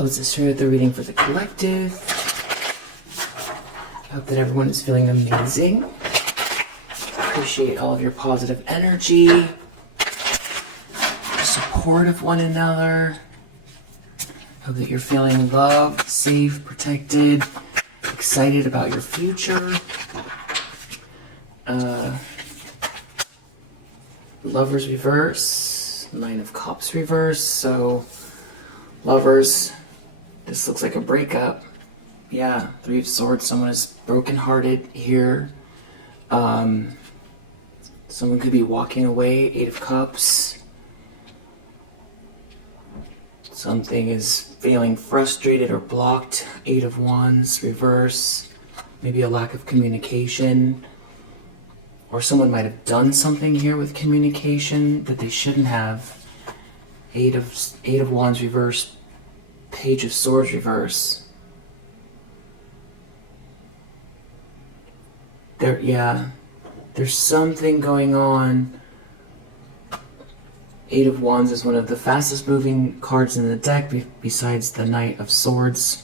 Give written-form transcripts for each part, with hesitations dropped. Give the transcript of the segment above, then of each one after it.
Hello, it's Sister, the reading for the collective. I hope that everyone is feeling amazing. Appreciate all of your positive energy, support of one another. Hope that you're feeling loved, safe, protected, excited about your future. Lovers reverse, Nine of Cups reverse. So lovers, this looks like a breakup. Yeah, Three of Swords, someone is brokenhearted here. Someone could be walking away. Eight of Cups. Something is feeling frustrated or blocked. Eight of Wands, reverse. Maybe a lack of communication. Or someone might have done something here with communication that they shouldn't have. Eight of Wands, reverse. Page of Swords, reverse. There's something going on. Eight of Wands is one of the fastest moving cards in the deck besides the Knight of Swords.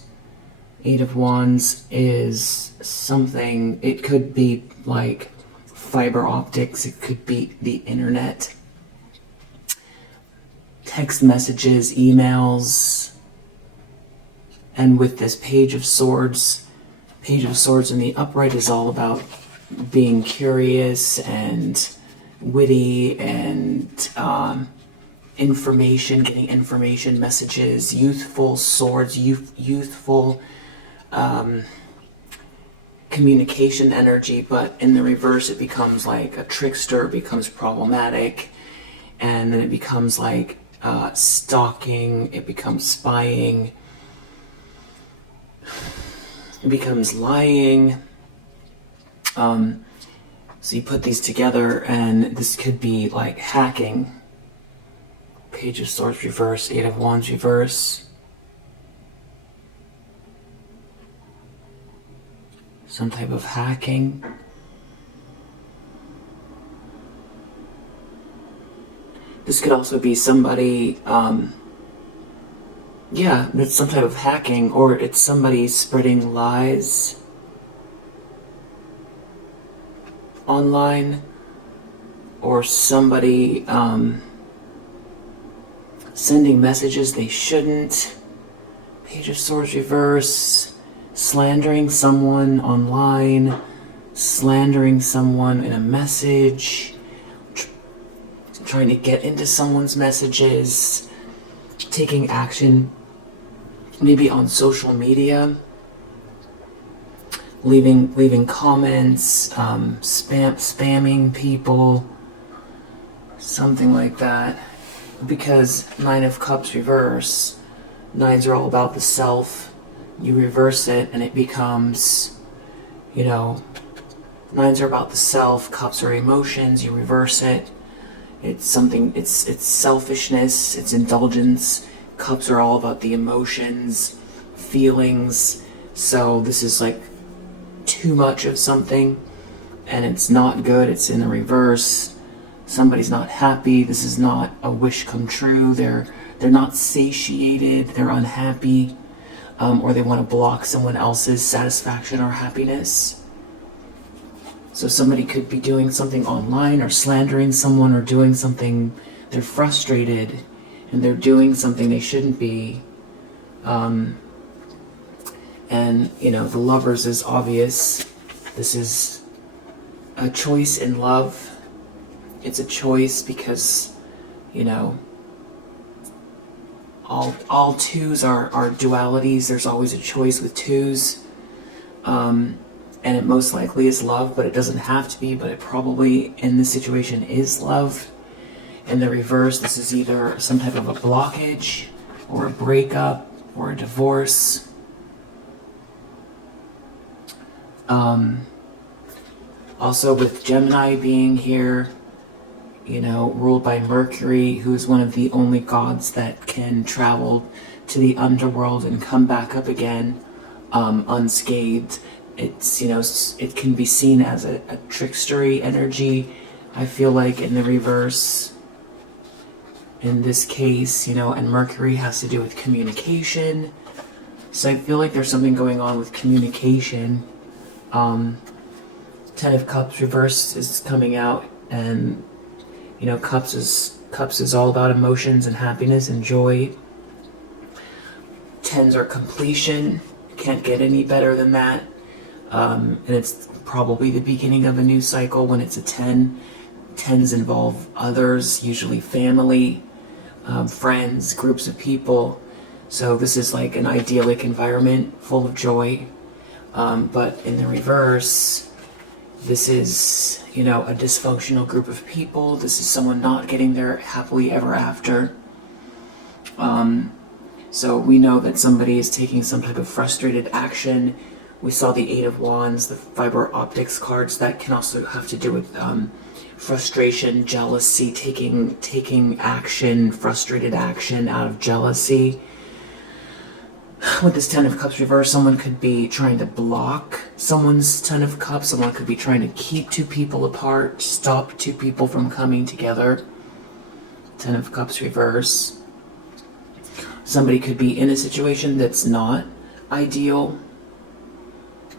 Eight of Wands is something, it could be like fiber optics, it could be the internet, text messages, emails, and with this Page of Swords in the upright is all about being curious and witty and information, getting information, messages, youthful swords, youthful communication energy, but in the reverse it becomes like a trickster, becomes problematic, and then it becomes like stalking, it becomes spying, it becomes lying. So you put these together and this could be like hacking. Page of Swords reverse, Eight of Wands reverse. Some type of hacking. This could also be somebody, it's some type of hacking, or it's somebody spreading lies online, or somebody sending messages they shouldn't. Page of Swords reverse. Slandering someone online, slandering someone in a message, trying to get into someone's messages, taking action maybe on social media, leaving comments, spamming people, something like that. Because Nine of Cups reverse, nines are all about the self. You reverse it and it becomes, nines are about the self, cups are emotions, you reverse it. It's something, it's selfishness, it's indulgence. Cups are all about the emotions, feelings. So this is like too much of something and it's not good, it's in the reverse. Somebody's not happy, this is not a wish come true, they're not satiated, they're unhappy. Or they want to block someone else's satisfaction or happiness. So somebody could be doing something online or slandering someone or doing something, they're frustrated and they're doing something they shouldn't be. And, the lovers is obvious. This is a choice in love. It's a choice because, all twos are dualities. There's always a choice with twos. And it most likely is love, but it doesn't have to be, but it probably in this situation is love. In the reverse, this is either some type of a blockage or a breakup or a divorce. Also with Gemini being here, ruled by Mercury, who's one of the only gods that can travel to the underworld and come back up again unscathed. It's, it can be seen as a trickstery energy, I feel like, in the reverse. In this case, and Mercury has to do with communication, So I feel like there's something going on with communication. Ten of Cups reverse is coming out, and you know, Cups is all about emotions and happiness and joy. Tens are completion. Can't get any better than that. And it's probably the beginning of a new cycle when it's a 10. Tens involve others, usually family, friends, groups of people. So this is like an idyllic environment full of joy. But in the reverse, this is, you know, a dysfunctional group of people. This is someone not getting their happily ever after. So we know that somebody is taking some type of frustrated action. We saw the Eight of Wands, the fiber optics cards. That can also have to do with frustration, jealousy, taking action, frustrated action out of jealousy. With this Ten of Cups reverse, someone could be trying to block someone's Ten of Cups. Someone could be trying to keep two people apart, stop two people from coming together. Ten of Cups reverse. Somebody could be in a situation that's not ideal,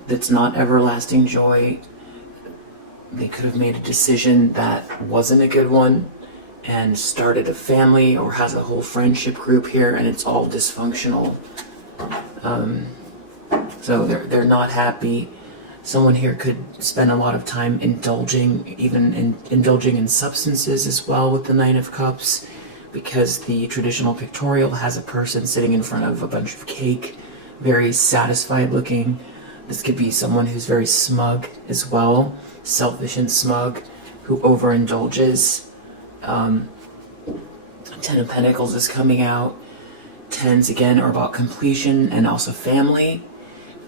that's not everlasting joy. They could have made a decision that wasn't a good one and started a family or has a whole friendship group here, and it's all dysfunctional. So they're not happy. Someone here could spend a lot of time indulging in substances as well with the Nine of Cups, because the traditional pictorial has a person sitting in front of a bunch of cake, very satisfied looking. This could be someone who's very smug as well, selfish and smug, who overindulges. Ten of Pentacles is coming out. Tens again are about completion and also family.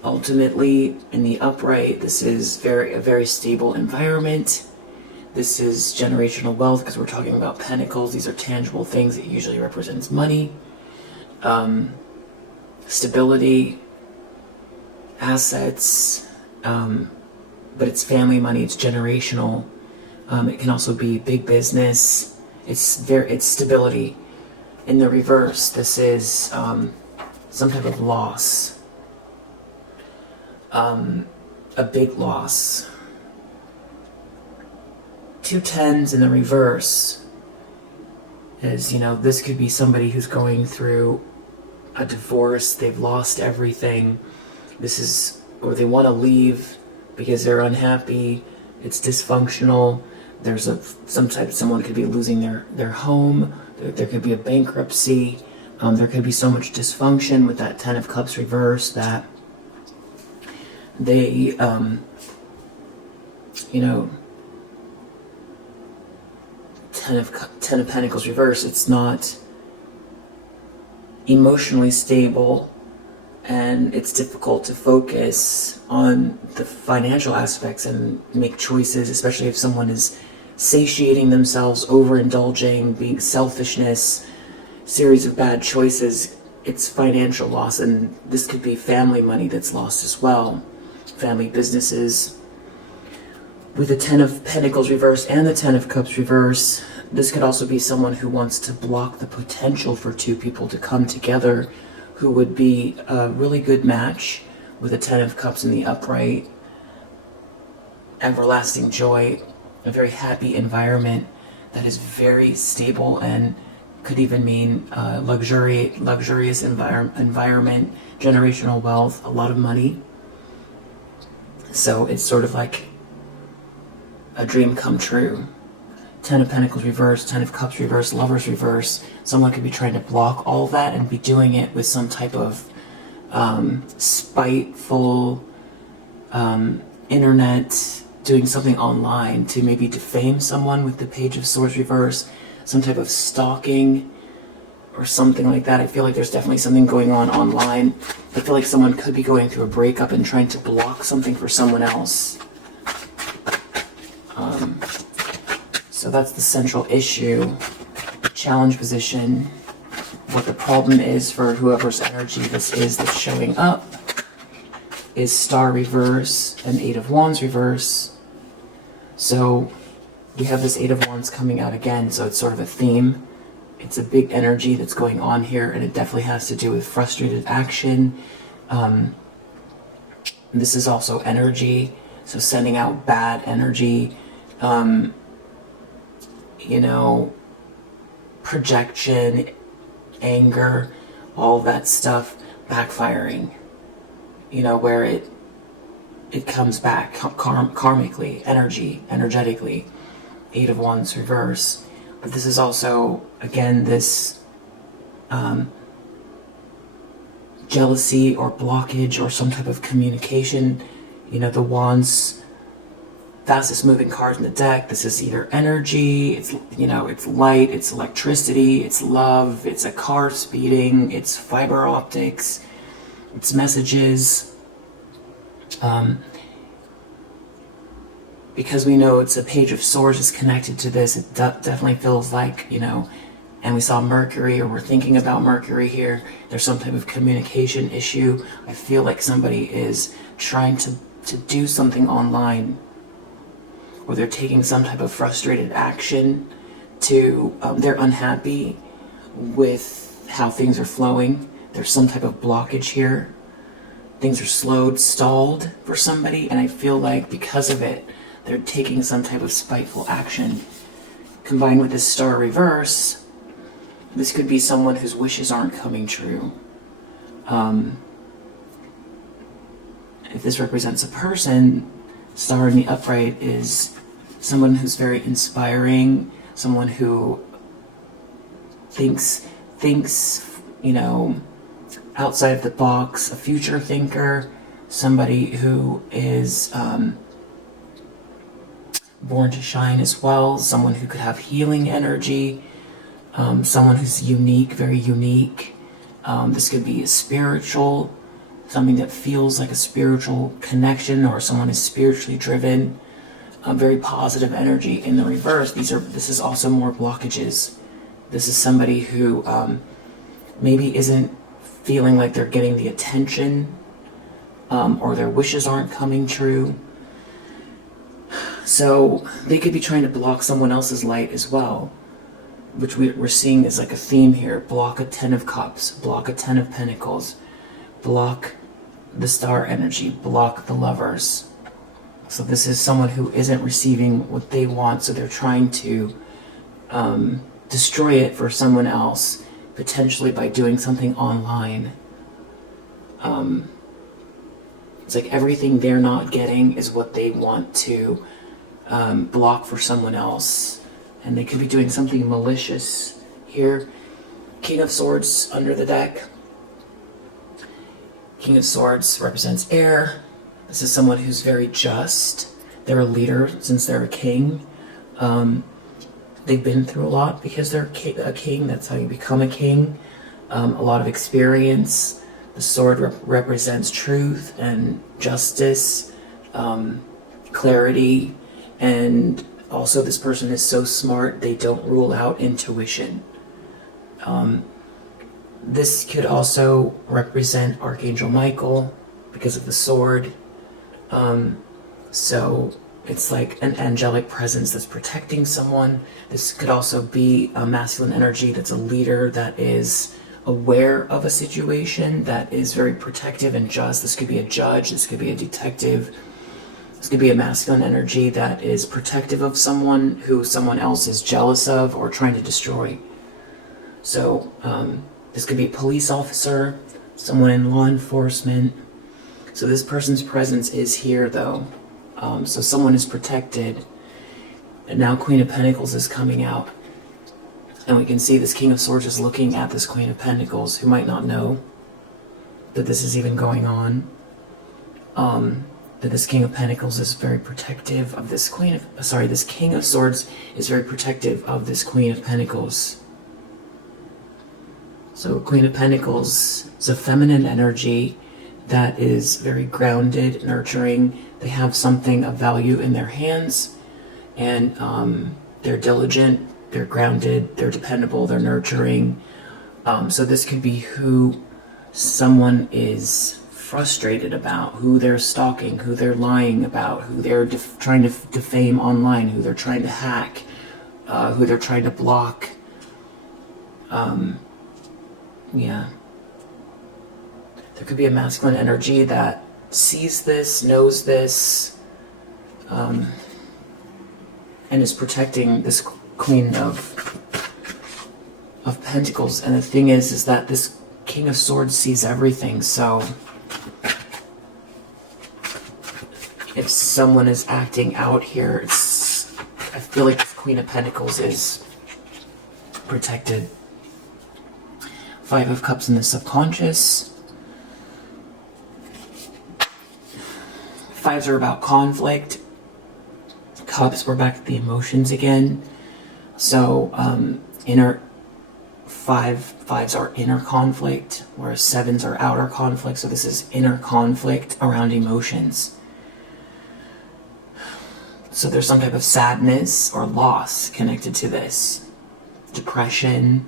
Ultimately, in the upright, this is a very stable environment. This is generational wealth because we're talking about pentacles. These are tangible things. It usually represents money, stability, assets, but it's family money. It's generational. It can also be big business. It's stability. In the reverse, this is some type of loss, a big loss. Two tens in the reverse is, you know, this could be somebody who's going through a divorce. They've lost everything. Or they want to leave because they're unhappy. It's dysfunctional. There's someone could be losing their home. There could be a bankruptcy. There could be so much dysfunction with that Ten of Cups reverse that they, you know, Ten of Pentacles reverse, it's not emotionally stable, and it's difficult to focus on the financial aspects and make choices, especially if someone is satiating themselves, overindulging, being selfishness, series of bad choices. It's financial loss, and this could be family money that's lost as well, family businesses. With the Ten of Pentacles reverse and the Ten of Cups reverse, this could also be someone who wants to block the potential for two people to come together, who would be a really good match with a Ten of Cups in the upright. Everlasting joy, a very happy environment that is very stable and could even mean luxurious environment, generational wealth, a lot of money. So it's sort of like a dream come true. Ten of Pentacles reverse, Ten of Cups reverse, Lovers reverse. Someone could be trying to block all that and be doing it with some type of spiteful internet, doing something online to maybe defame someone with the Page of Swords reverse, some type of stalking or something like that. I feel like there's definitely something going on online. I feel like someone could be going through a breakup and trying to block something for someone else. So that's the central issue, challenge position, what the problem is for whoever's energy this is that's showing up is Star reverse and Eight of Wands reverse. So we have this Eight of Wands coming out again, so it's sort of a theme. It's a big energy that's going on here, and it definitely has to do with frustrated action, This is also energy, so sending out bad energy, you know, projection, anger, all that stuff backfiring, you know, where it comes back karmically, energetically. 8 of Wands reverse. But this is also, again, this jealousy or blockage or some type of communication. You know, the Wands, fastest moving card in the deck. This is either energy, it's, you know, it's light, it's electricity, it's love, it's a car speeding, it's fiber optics, it's messages. Because we know it's a Page of Swords is connected to this, it definitely feels like, you know, and we saw Mercury, or we're thinking about Mercury here, there's some type of communication issue. I feel like somebody is trying to do something online, or they're taking some type of frustrated action to, they're unhappy with how things are flowing. There's some type of blockage here. Things are slowed, stalled for somebody, and I feel like because of it, they're taking some type of spiteful action. Combined with this Star reverse, this could be someone whose wishes aren't coming true. If this represents a person, Star in the upright is someone who's very inspiring, someone who thinks, you know, outside of the box, a future thinker, somebody who is born to shine as well, someone who could have healing energy, someone who's unique, very unique. This could be a spiritual, something that feels like a spiritual connection, or someone is spiritually driven, very positive energy. In the reverse, this is also more blockages. This is somebody who maybe isn't feeling like they're getting the attention, or their wishes aren't coming true. So they could be trying to block someone else's light as well, which we're seeing is like a theme here. Block a 10 of Cups, block a 10 of Pentacles, block the Star energy, block the Lovers. So this is someone who isn't receiving what they want, so they're trying to destroy it for someone else, potentially by doing something online. It's like everything they're not getting is what they want to block for someone else, and they could be doing something malicious here. King of Swords under the deck. King of Swords represents air. This is someone who's very just. They're a leader since they're a king. They've been through a lot because they're a king. That's how you become a king. A lot of experience. The sword represents truth and justice, clarity, and also this person is so smart they don't rule out intuition. This could also represent Archangel Michael because of the sword. So it's like an angelic presence that's protecting someone. This could also be a masculine energy that's a leader, that is aware of a situation, that is very protective and just. This could be a judge, this could be a detective. This could be a masculine energy that is protective of someone who someone else is jealous of or trying to destroy. So this could be a police officer, someone in law enforcement. So this person's presence is here though. So someone is protected. And now Queen of Pentacles is coming out. And we can see this King of Swords is looking at this Queen of Pentacles, who might not know that this is even going on. That this King of Pentacles is very protective of this this King of Swords is very protective of this Queen of Pentacles. So Queen of Pentacles is a feminine energy that is very grounded, nurturing. They have something of value in their hands, and they're diligent, they're grounded, they're dependable, they're nurturing. So this could be who someone is frustrated about, who they're stalking, who they're lying about, who they're trying to defame online, who they're trying to hack, who they're trying to block. there could be a masculine energy that sees this, knows this, and is protecting this Queen of Pentacles. And the thing is that this King of Swords sees everything. So if someone is acting out here, I feel like this Queen of Pentacles is protected. Five of Cups in the subconscious. Fives are about conflict. Cups, we're back at the emotions again. So fives are inner conflict, whereas sevens are outer conflict. So this is inner conflict around emotions. So there's some type of sadness or loss connected to this. Depression,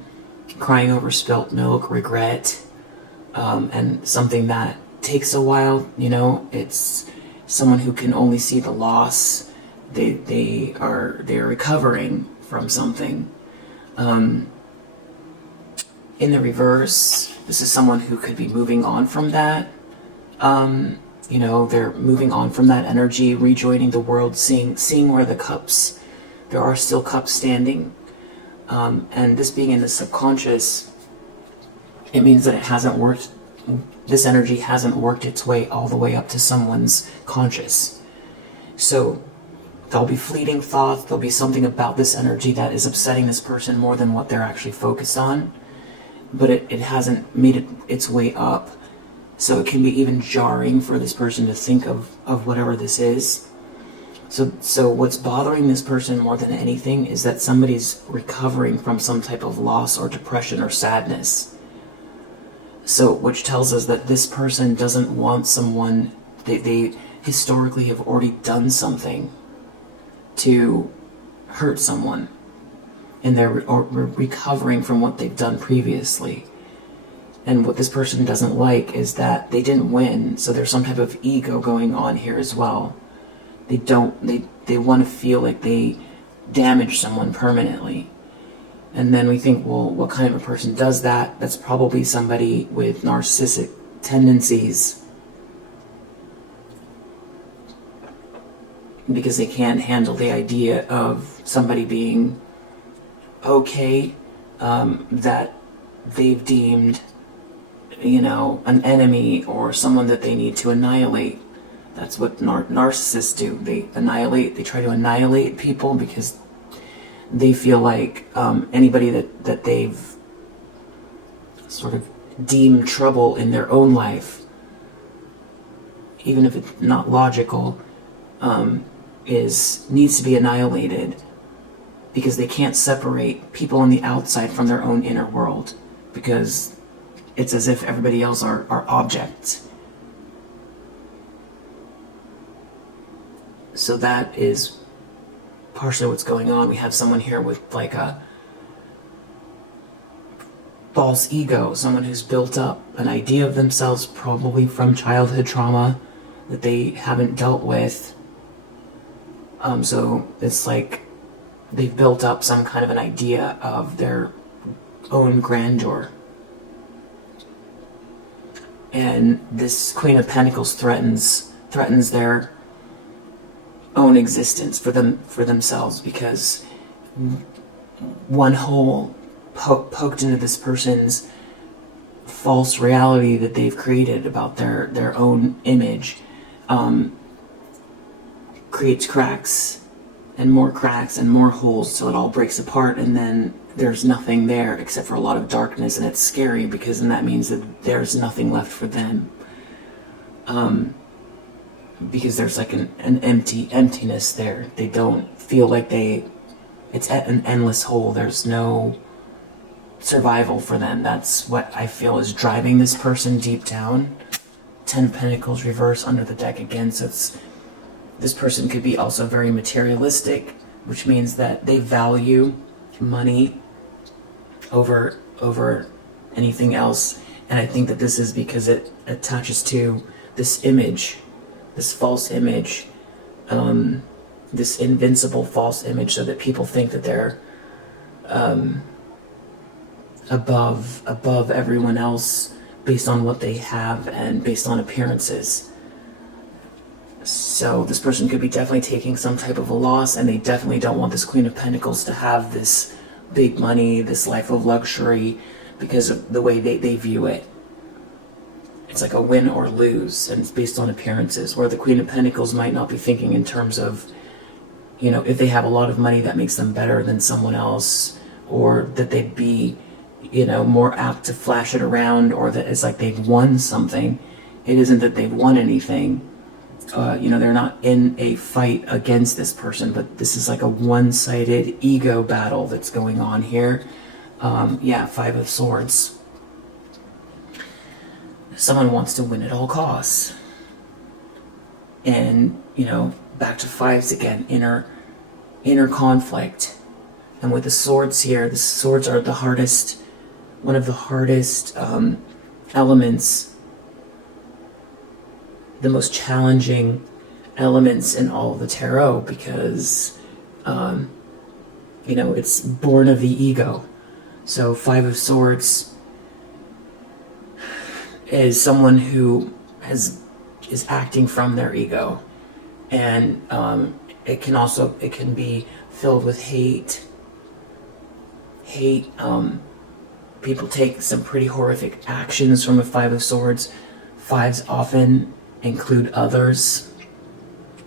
crying over spilt milk, regret, and something that takes a while. You know, it's someone who can only see the loss. They're recovering from something. In the reverse, this is someone who could be moving on from that. You know, they're moving on from that energy, rejoining the world, seeing where the cups, there are still cups standing. And this being in the subconscious, it means that it hasn't worked, this energy hasn't worked its way all the way up to someone's conscious. So there'll be fleeting thoughts, there'll be something about this energy that is upsetting this person more than what they're actually focused on. But it hasn't made its way up. So it can be even jarring for this person to think of whatever this is. So what's bothering this person more than anything is that somebody's recovering from some type of loss or depression or sadness. So which tells us that this person doesn't want someone, they historically have already done something to hurt someone. And they're recovering from what they've done previously. And what this person doesn't like is that they didn't win, so there's some type of ego going on here as well. They want to feel like they damaged someone permanently. And then we think, well, what kind of a person does that? That's probably somebody with narcissistic tendencies, because they can't handle the idea of somebody being okay, that they've deemed, you know, an enemy or someone that they need to annihilate. That's what narcissists do. They try to annihilate people because they feel like anybody that they've sort of deemed trouble in their own life, even if it's not logical, needs to be annihilated, because they can't separate people on the outside from their own inner world, because it's as if everybody else are objects. So that is partially what's going on. We have someone here with like a false ego, someone who's built up an idea of themselves, probably from childhood trauma that they haven't dealt with. So it's like they've built up some kind of an idea of their own grandeur. And this Queen of Pentacles threatens their own existence for themselves, because one hole poked into this person's false reality that they've created about their own image creates cracks and more holes till it all breaks apart, and then there's nothing there except for a lot of darkness. And it's scary, because then that means that there's nothing left for them, because there's like an emptiness there. They don't feel like it's an endless hole. There's no survival for them. That's what I feel is driving this person deep down. 10 of Pentacles reverse under the deck again. So this person could be also very materialistic, which means that they value money over anything else. And I think that this is because it attaches to this image, this false image, this invincible false image, so that people think that they're above everyone else based on what they have and based on appearances. So this person could be definitely taking some type of a loss, and they definitely don't want this Queen of Pentacles to have this big money, this life of luxury, because of the way they view it. It's like a win or lose, and it's based on appearances, where the Queen of Pentacles might not be thinking in terms of, you know, if they have a lot of money that makes them better than someone else, or that they'd be, you know, more apt to flash it around, or that it's like they've won something. It isn't that they've won anything. You know, they're not in a fight against this person, but this is like a one-sided ego battle that's going on here. Yeah, Five of Swords. Someone wants to win at all costs. And, you know, back to fives again, inner conflict. And with the swords here, the swords are the hardest, one of the hardest elements, the most challenging elements in all of the tarot, because, you know, it's born of the ego. So Five of Swords is someone who is acting from their ego, and it can be filled with hate. People take some pretty horrific actions from a Five of Swords. Fives often include others.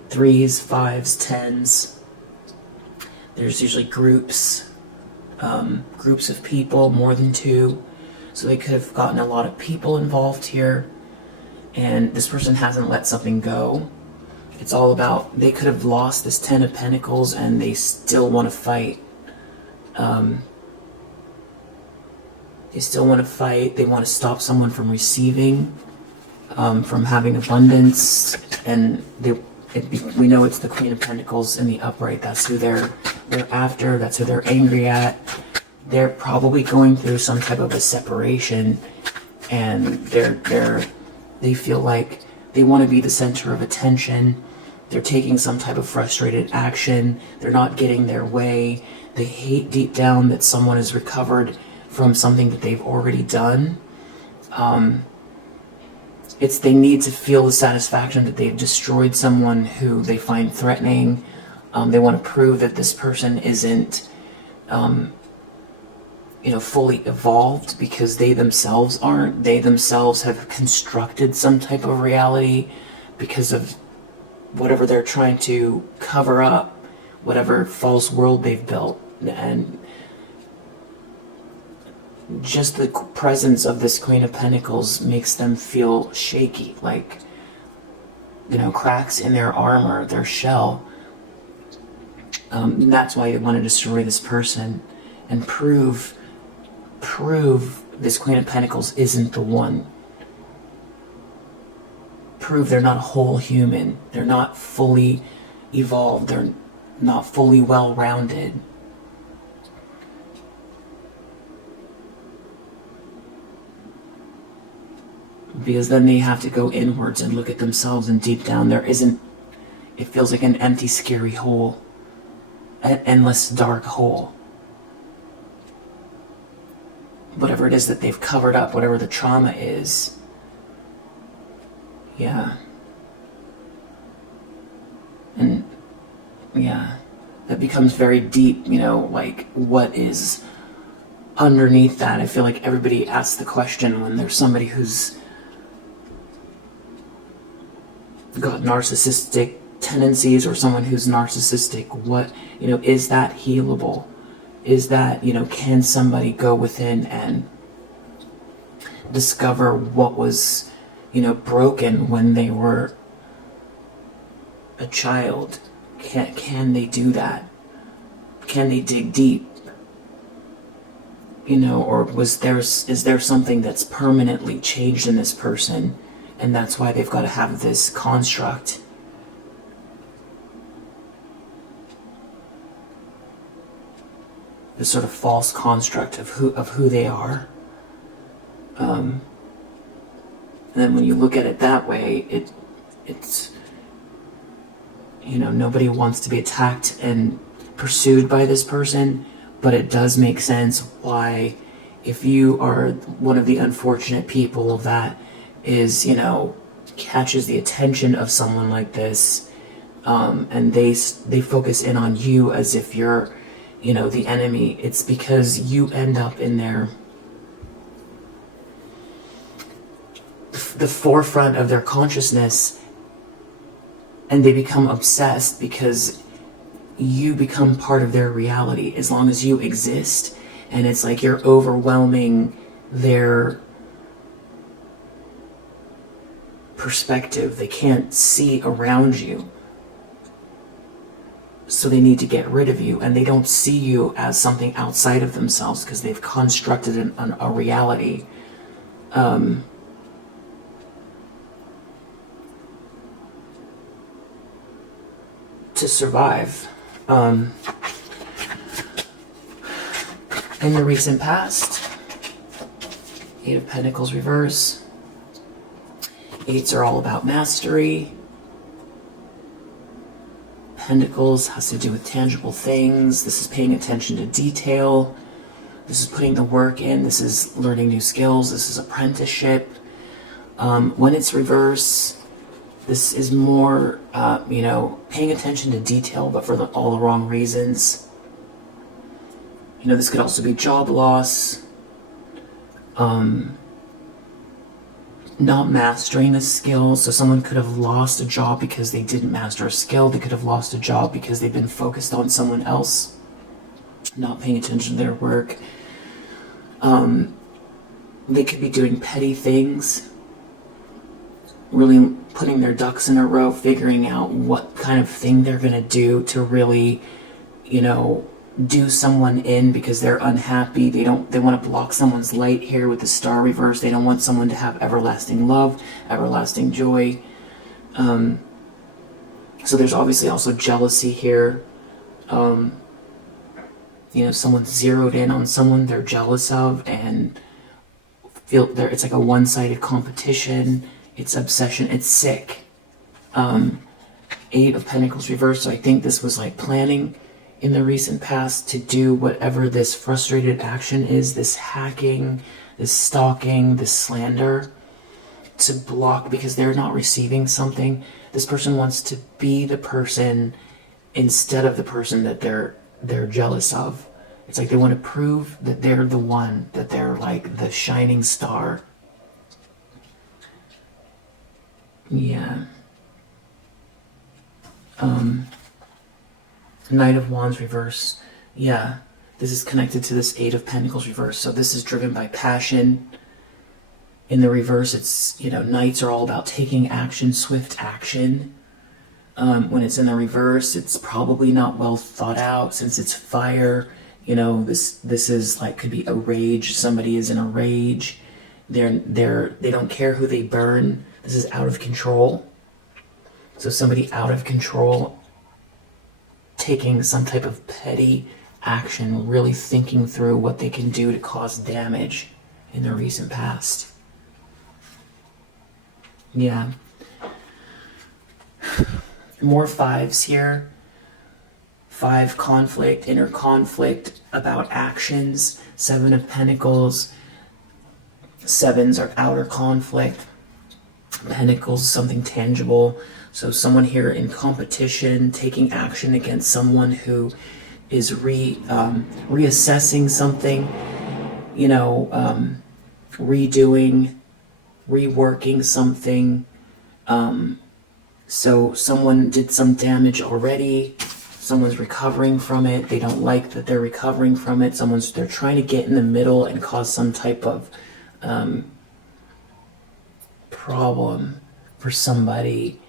Threes, fives, tens. There's usually groups of people, more than two. So they could have gotten a lot of people involved here, and this person hasn't let something go. It's all about, they could have lost this Ten of Pentacles and they still want to fight. They still want to fight. They want to stop someone from receiving, from having abundance, and we know it's the Queen of Pentacles in the upright. That's who they're after. That's who they're angry at. They're probably going through some type of a separation, and they feel like they want to be the center of attention. They're taking some type of frustrated action. They're not getting their way. They hate deep down that someone has recovered from something that they've already done. They need to feel the satisfaction that they've destroyed someone who they find threatening. They want to prove that this person isn't, fully evolved, because they themselves aren't. They themselves have constructed some type of reality because of whatever they're trying to cover up, whatever false world they've built. And just the presence of this Queen of Pentacles makes them feel shaky, like, cracks in their armor, their shell. That's why they want to destroy this person and prove this Queen of Pentacles isn't the one. Prove they're not a whole human. They're not fully evolved. They're not fully well-rounded. Because then they have to go inwards and look at themselves, and deep down it feels like an empty, scary hole. An endless, dark hole. Whatever it is that they've covered up, whatever the trauma is. Yeah. And, yeah. That becomes very deep, like, what is underneath that? I feel like everybody asks the question when there's somebody who's got narcissistic tendencies, or someone who's narcissistic. What, is that healable? Is that, can somebody go within and discover what was, broken when they were a child? Can they do that? Can they dig deep? Or is there something that's permanently changed in this person, and that's why they've got to have this construct? This sort of false construct of who they are. And then when you look at it that way, it's nobody wants to be attacked and pursued by this person, but it does make sense why if you are one of the unfortunate people that is, catches the attention of someone like this, and they focus in on you as if you're, the enemy, it's because you end up in the forefront of their consciousness, and they become obsessed because you become part of their reality as long as you exist. And it's like you're overwhelming their perspective. They can't see around you, so they need to get rid of you, and they don't see you as something outside of themselves because they've constructed a reality to survive. In the recent past, 8 of Pentacles reverse. 8s are all about mastery. Pentacles has to do with tangible things. This is paying attention to detail. This is putting the work in. This is learning new skills. This is apprenticeship. When it's reverse, this is more, paying attention to detail, but for all the wrong reasons. This could also be job loss, not mastering a skill. So someone could have lost a job because they didn't master a skill. They could have lost a job because they've been focused on someone else, not paying attention to their work. They could be doing petty things, really putting their ducks in a row, figuring out what kind of thing they're going to do to really, do someone in because they're unhappy. They want to block someone's light here with the star reverse. They don't want someone to have everlasting love, everlasting joy. So there's obviously also jealousy here. Someone's zeroed in on someone they're jealous of and feel there. It's like a one-sided competition. It's obsession. It's sick. 8 of Pentacles reversed. So I think this was like planning in the recent past to do whatever this frustrated action is, this hacking, this stalking, this slander, to block because they're not receiving something. This person wants to be the person instead of the person that they're jealous of. It's like they want to prove that they're the one, that they're like the shining star. Yeah. Knight of Wands reverse. Yeah, this is connected to this 8 of Pentacles reverse. So this is driven by passion. In the reverse, it's, Knights are all about taking action, swift action. When it's in the reverse, it's probably not well thought out since it's fire. This is like, could be a rage. Somebody is in a rage. They don't care who they burn. This is out of control. So somebody out of control, taking some type of petty action, really thinking through what they can do to cause damage in the recent past. Yeah. More 5s here. 5 conflict, inner conflict about actions. 7 of Pentacles. 7s are outer conflict. Pentacles, something tangible. So someone here in competition, taking action against someone who is reassessing something, redoing, reworking something. So someone did some damage already. Someone's recovering from it. They don't like that they're recovering from it. They're trying to get in the middle and cause some type of problem for somebody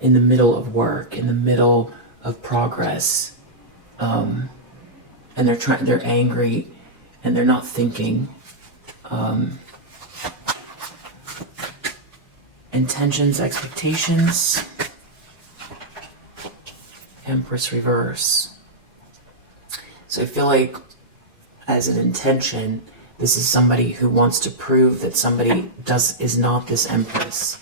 in the middle of work, in the middle of progress, and they're angry, and they're not thinking. Intentions, expectations. Empress reverse. So I feel like as an intention, this is somebody who wants to prove that somebody is not this Empress.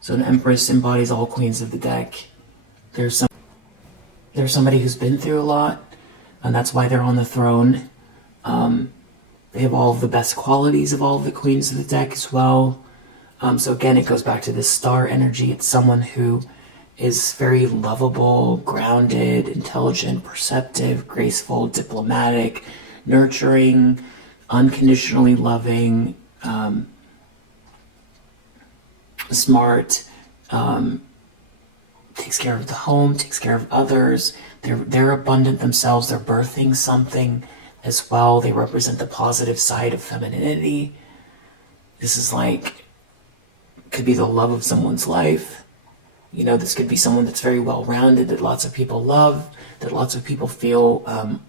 So an Empress embodies all queens of the deck. There's somebody who's been through a lot. and that's why they're on the throne. They have all of the best qualities of all of the queens of the deck as well. So again, it goes back to this star energy. It's someone who is very lovable, grounded, intelligent, perceptive, graceful, diplomatic, nurturing, unconditionally loving, smart, takes care of the home, takes care of others. They're abundant themselves. They're birthing something as well. They represent the positive side of femininity. This is like, could be the love of someone's life. You know, this could be someone that's very well-rounded, that lots of people love, that lots of people feel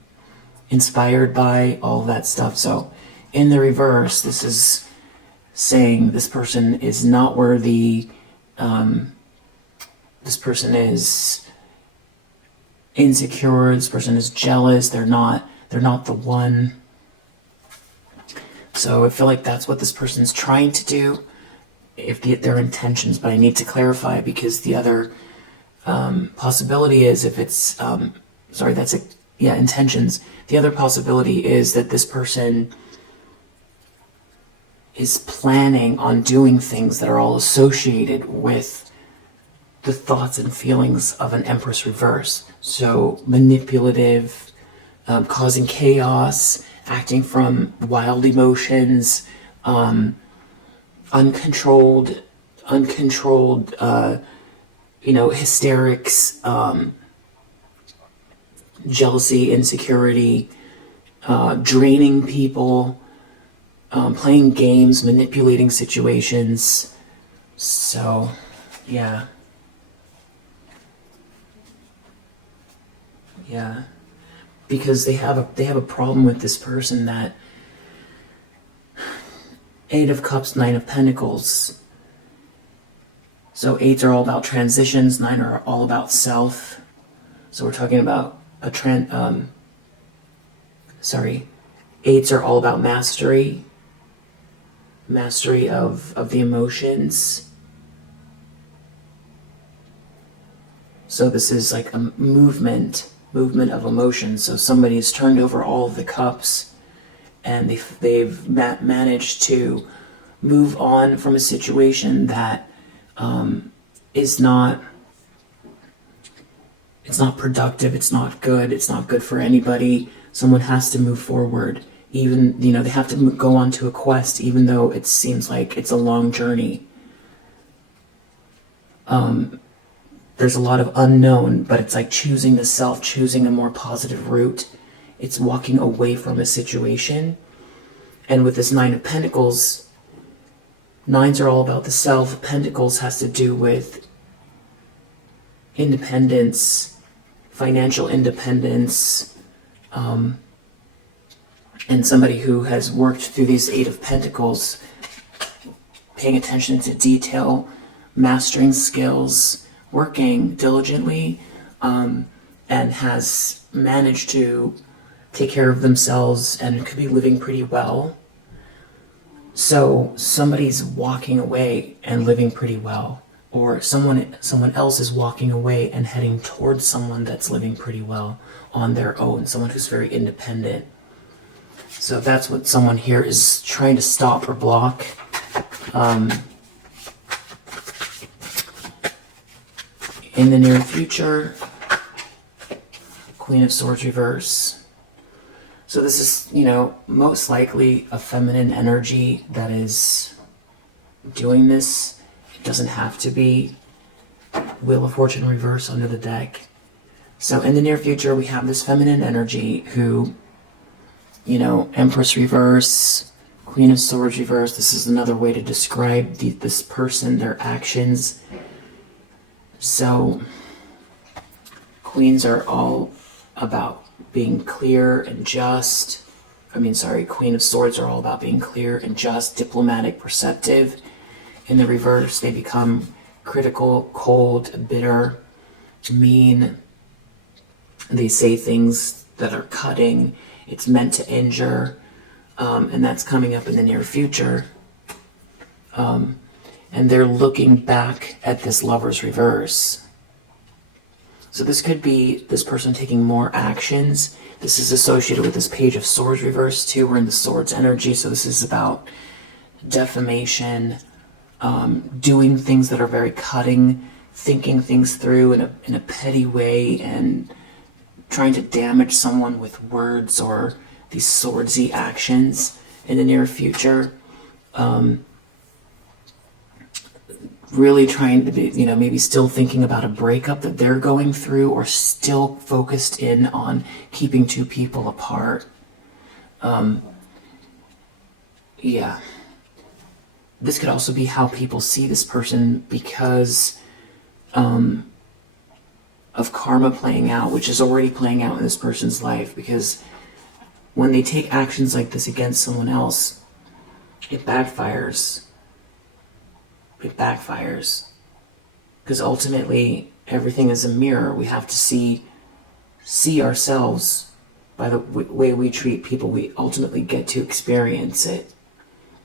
inspired by, all of that stuff. So in the reverse, this is saying this person is not worthy. This person is insecure. This person is jealous. They're not the one. So I feel like that's what this person's trying to do, if their intentions, but I need to clarify, because the other possibility is, if it's intentions. The other possibility is that this person is planning on doing things that are all associated with the thoughts and feelings of an Empress reverse. So manipulative, causing chaos, acting from wild emotions, uncontrolled, hysterics, jealousy, insecurity, draining people, playing games, manipulating situations. So, yeah. Yeah. Because they have a problem with this person, that Eight of Cups, Nine of Pentacles. So eights are all about transitions, nine are all about self. So we're talking about eights are all about mastery of the emotions. So this is like a movement of emotions. So somebody has turned over all of the cups, and they've managed to move on from a situation that is not, it's not productive, it's not good for anybody. Someone has to move forward. Even, they have to go on to a quest, even though it seems like it's a long journey. There's a lot of unknown, but it's like choosing the self, choosing a more positive route. It's walking away from a situation. And with this Nine of Pentacles, nines are all about the self. Pentacles has to do with independence, financial independence, and somebody who has worked through these Eight of Pentacles, paying attention to detail, mastering skills, working diligently, and has managed to take care of themselves and could be living pretty well. So somebody's walking away and living pretty well, or someone else is walking away and heading towards someone that's living pretty well on their own, someone who's very independent. So that's what someone here is trying to stop or block. In the near future, Queen of Swords reverse. So this is, most likely a feminine energy that is doing this. It doesn't have to be. Wheel of Fortune reverse under the deck. So in the near future, we have this feminine energy who, Empress reverse, Queen of Swords reverse. This is another way to describe this person, their actions. So queens are all about being clear and just. Queen of Swords are all about being clear and just, diplomatic, perceptive. In the reverse, they become critical, cold, bitter, mean. They say things that are cutting. It's meant to injure. And that's coming up in the near future. And they're looking back at this Lover's reverse. So this could be this person taking more actions. This is associated with this Page of Swords reverse too. We're in the Swords energy, so this is about defamation, doing things that are very cutting, thinking things through in a petty way, and trying to damage someone with words or these swordsy actions in the near future. Really trying to be, maybe still thinking about a breakup that they're going through, or still focused in on keeping two people apart. Yeah. This could also be how people see this person because of karma playing out, which is already playing out in this person's life, because when they take actions like this against someone else, it backfires. It backfires. Because ultimately, everything is a mirror. We have to see ourselves by the way we treat people. We ultimately get to experience it.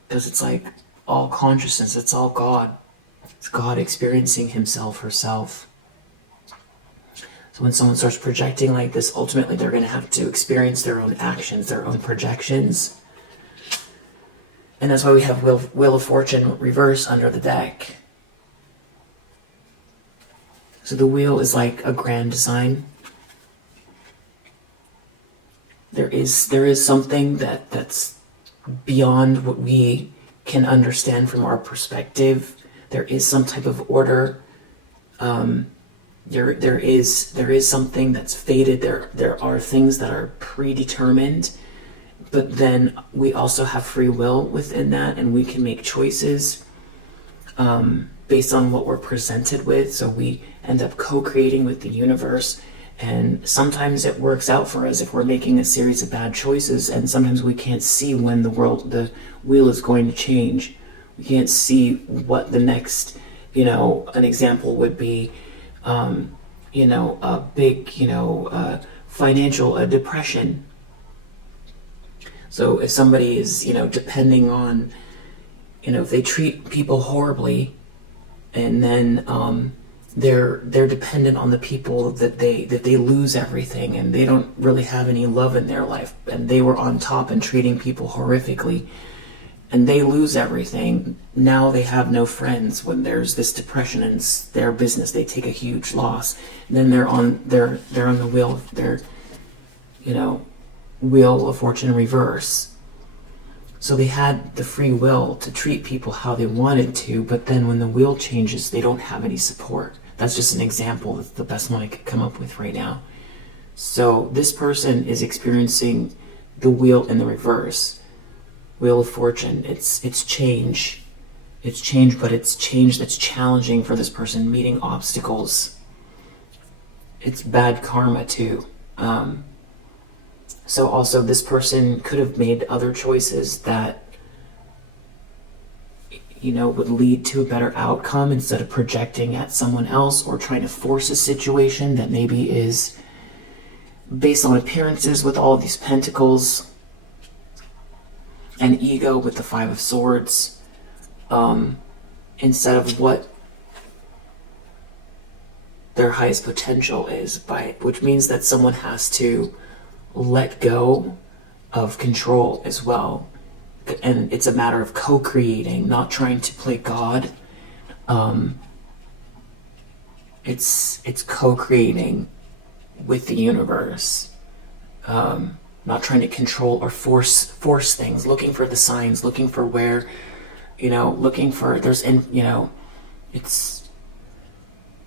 Because it's like all consciousness. It's all God. It's God experiencing himself, herself. So when someone starts projecting like this, ultimately they're going to have to experience their own actions, their own projections. And that's why we have Wheel of Fortune reverse under the deck. So the wheel is like a grand design. There is something that's beyond what we can understand from our perspective. There is some type of order. There is something that's fated. There are things that are predetermined. But then we also have free will within that, and we can make choices based on what we're presented with. So we end up co-creating with the universe, and sometimes it works out for us if we're making a series of bad choices, and sometimes we can't see when the wheel is going to change. We can't see what the next, an example would be, a big, financial depression. So if somebody is, depending on, if they treat people horribly, and then they're dependent on the people that they lose everything, and they don't really have any love in their life, and they were on top and treating people horrifically, and they lose everything. Now they have no friends. When there's this depression in their business, they take a huge loss, and then they're on the wheel. They're, Wheel of Fortune reverse. So they had the free will to treat people how they wanted to, but then when the wheel changes, they don't have any support. That's just an example. That's the best one I could come up with right now. So this person is experiencing the wheel in the reverse. Wheel of Fortune. It's change. It's change, but it's change that's challenging for this person, meeting obstacles. It's bad karma too. So also this person could have made other choices that, would lead to a better outcome, instead of projecting at someone else or trying to force a situation that maybe is based on appearances with all of these pentacles, and ego with the Five of Swords, instead of what their highest potential is, which means that someone has to let go of control as well. And it's a matter of co-creating, not trying to play God. It's co-creating with the universe. Not trying to control or force things, looking for the signs, looking for where, looking for,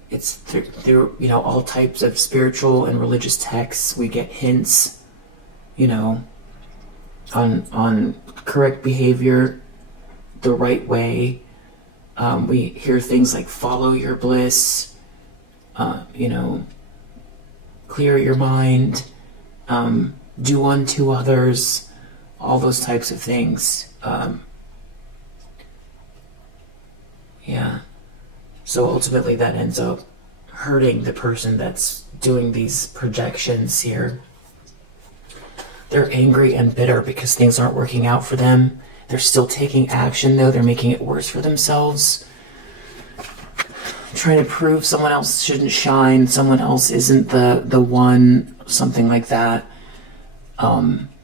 it's through all types of spiritual and religious texts. We get hints, on correct behavior, the right way. We hear things like follow your bliss, clear your mind, do unto others, all those types of things. Yeah. So ultimately that ends up hurting the person that's doing these projections here. They're angry and bitter because things aren't working out for them. They're still taking action though. They're making it worse for themselves. trying to prove someone else shouldn't shine, someone else isn't the one, something like that.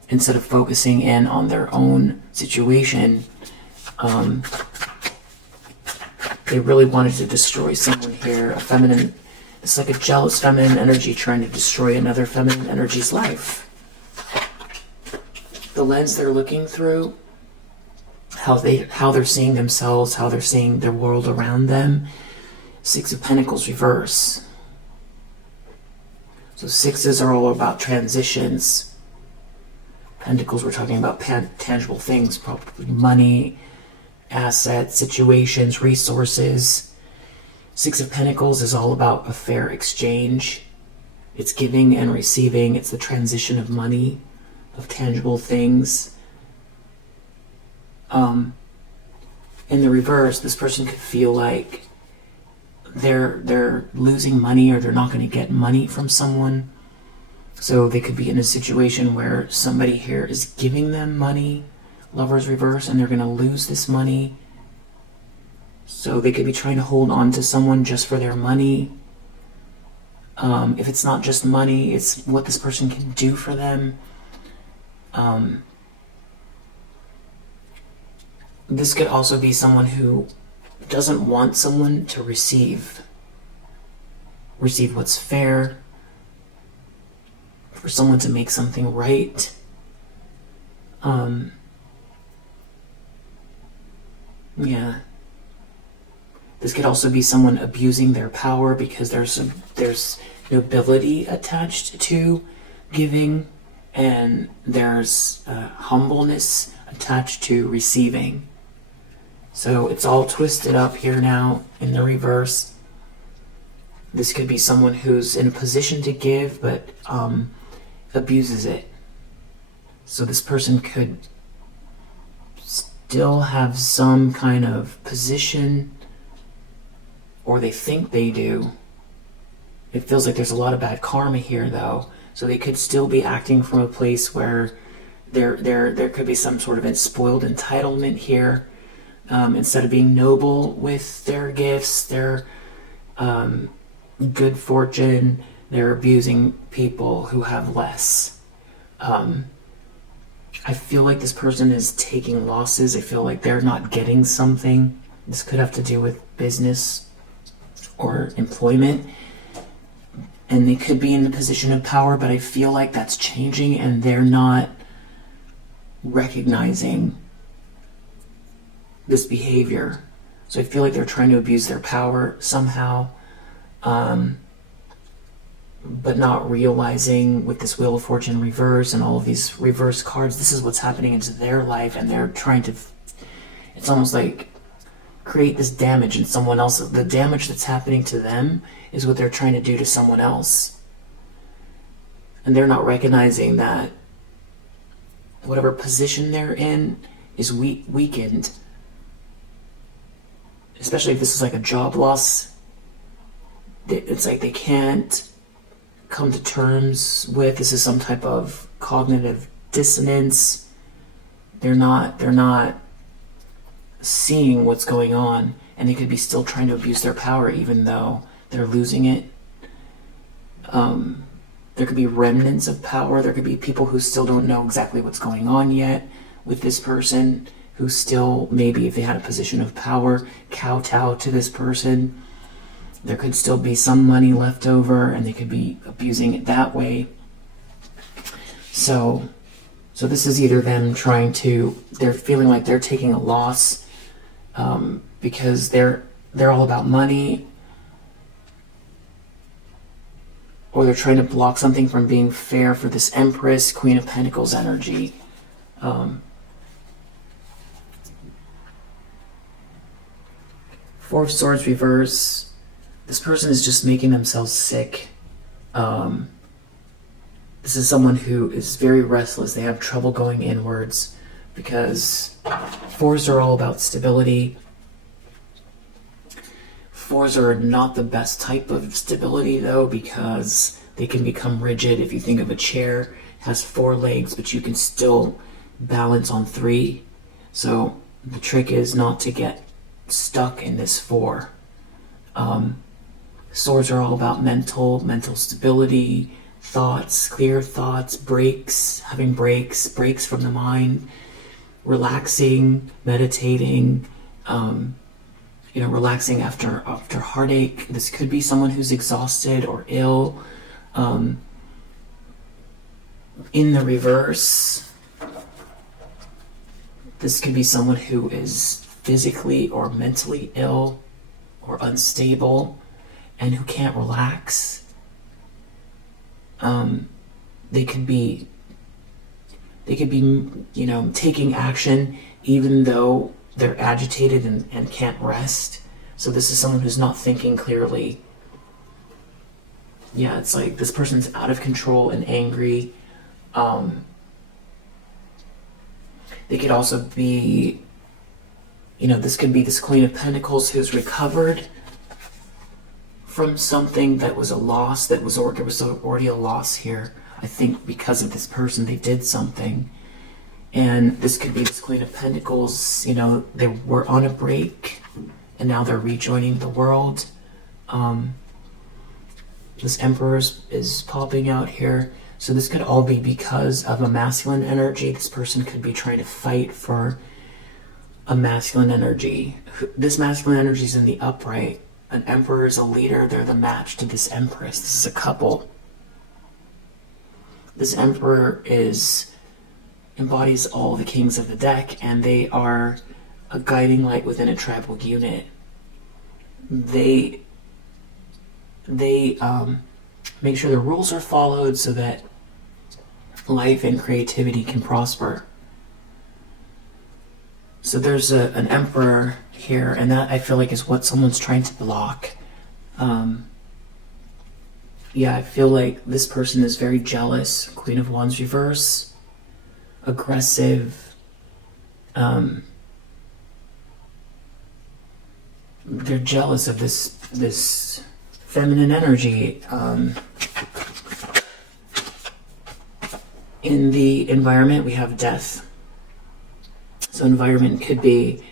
Instead of focusing in on their own situation, they really wanted to destroy someone here. A feminine, it's like a jealous feminine energy trying to destroy another feminine energy's life. The lens they're looking through, how they're seeing themselves, how they're seeing their world around them. Six of Pentacles reverse. So sixes are all about transitions. Pentacles, we're talking about tangible things, probably money, assets, situations, resources. Six of Pentacles is all about a fair exchange. It's giving and receiving. It's the transition of money, of tangible things. In the reverse, this person could feel like they're losing money, or they're not going to get money from someone. So they could be in a situation where somebody here is giving them money, Lovers reverse, and they're going to lose this money. So they could be trying to hold on to someone just for their money. If it's not just money, it's what this person can do for them. This could also be someone who doesn't want someone to receive what's fair, for someone to make something right. Yeah. This could also be someone abusing their power, because there's nobility attached to giving, and there's humbleness attached to receiving. So it's all twisted up here now in the reverse. This could be someone who's in a position to give, but abuses it. So this person could still have some kind of position, or they think they do. It feels like there's a lot of bad karma here, though. So they could still be acting from a place where there could be some sort of spoiled entitlement here. Instead of being noble with their gifts, their good fortune, they're abusing people who have less. I feel like this person is taking losses. I feel like they're not getting something. This could have to do with business or employment. And they could be in a position of power, but I feel like that's changing, and they're not recognizing this behavior. So I feel like they're trying to abuse their power somehow, but not realizing, with this Wheel of Fortune reverse and all of these reverse cards, this is what's happening into their life, and they're trying to, it's almost like, create this damage in someone else. The damage that's happening to them is what they're trying to do to someone else. And they're not recognizing that whatever position they're in is weakened. Especially if this is like a job loss. It's like they can't come to terms with, this is some type of cognitive dissonance. They're not seeing what's going on, and they could be still trying to abuse their power even though they're losing it. There could be remnants of power. There could be people who still don't know exactly what's going on yet with this person, who still, maybe if they had a position of power, kowtow to this person. There could still be some money left over, and they could be abusing it that way. So this is either them they're feeling like they're taking a loss, because they're all about money, or they're trying to block something from being fair for this Empress, Queen of Pentacles energy. Four of Swords reverse. This person is just making themselves sick. This is someone who is very restless. They have trouble going inwards, because fours are all about stability. Fours are not the best type of stability, though, because they can become rigid. If you think of a chair, it has 4 legs, but you can still balance on 3. So the trick is not to get stuck in this 4. Swords are all about mental stability, thoughts, clear thoughts, having breaks from the mind, relaxing, meditating, relaxing after heartache. This could be someone who's exhausted or ill. In the reverse, this could be someone who is physically or mentally ill or unstable and who can't relax. They could be taking action even though they're agitated and can't rest. So this is someone who's not thinking clearly. Yeah, it's like this person's out of control and angry. They could also be, this could be this Queen of Pentacles who's recovered from something that was a loss, there was already a loss here. I think because of this person, they did something. And this could be this Queen of Pentacles, they were on a break and now they're rejoining the world. This Emperor is popping out here. So this could all be because of a masculine energy. This person could be trying to fight for a masculine energy. This masculine energy is in the upright. An Emperor is a leader. They're the match to this Empress. This is a couple. This Emperor embodies all the kings of the deck, and they are a guiding light within a tribal unit. They make sure the rules are followed so that life and creativity can prosper. So there's an Emperor here, and that I feel like is what someone's trying to block. I feel like this person is very jealous. Queen of Wands reverse, aggressive. They're jealous of this feminine energy. In the environment, we have death. So environment could be,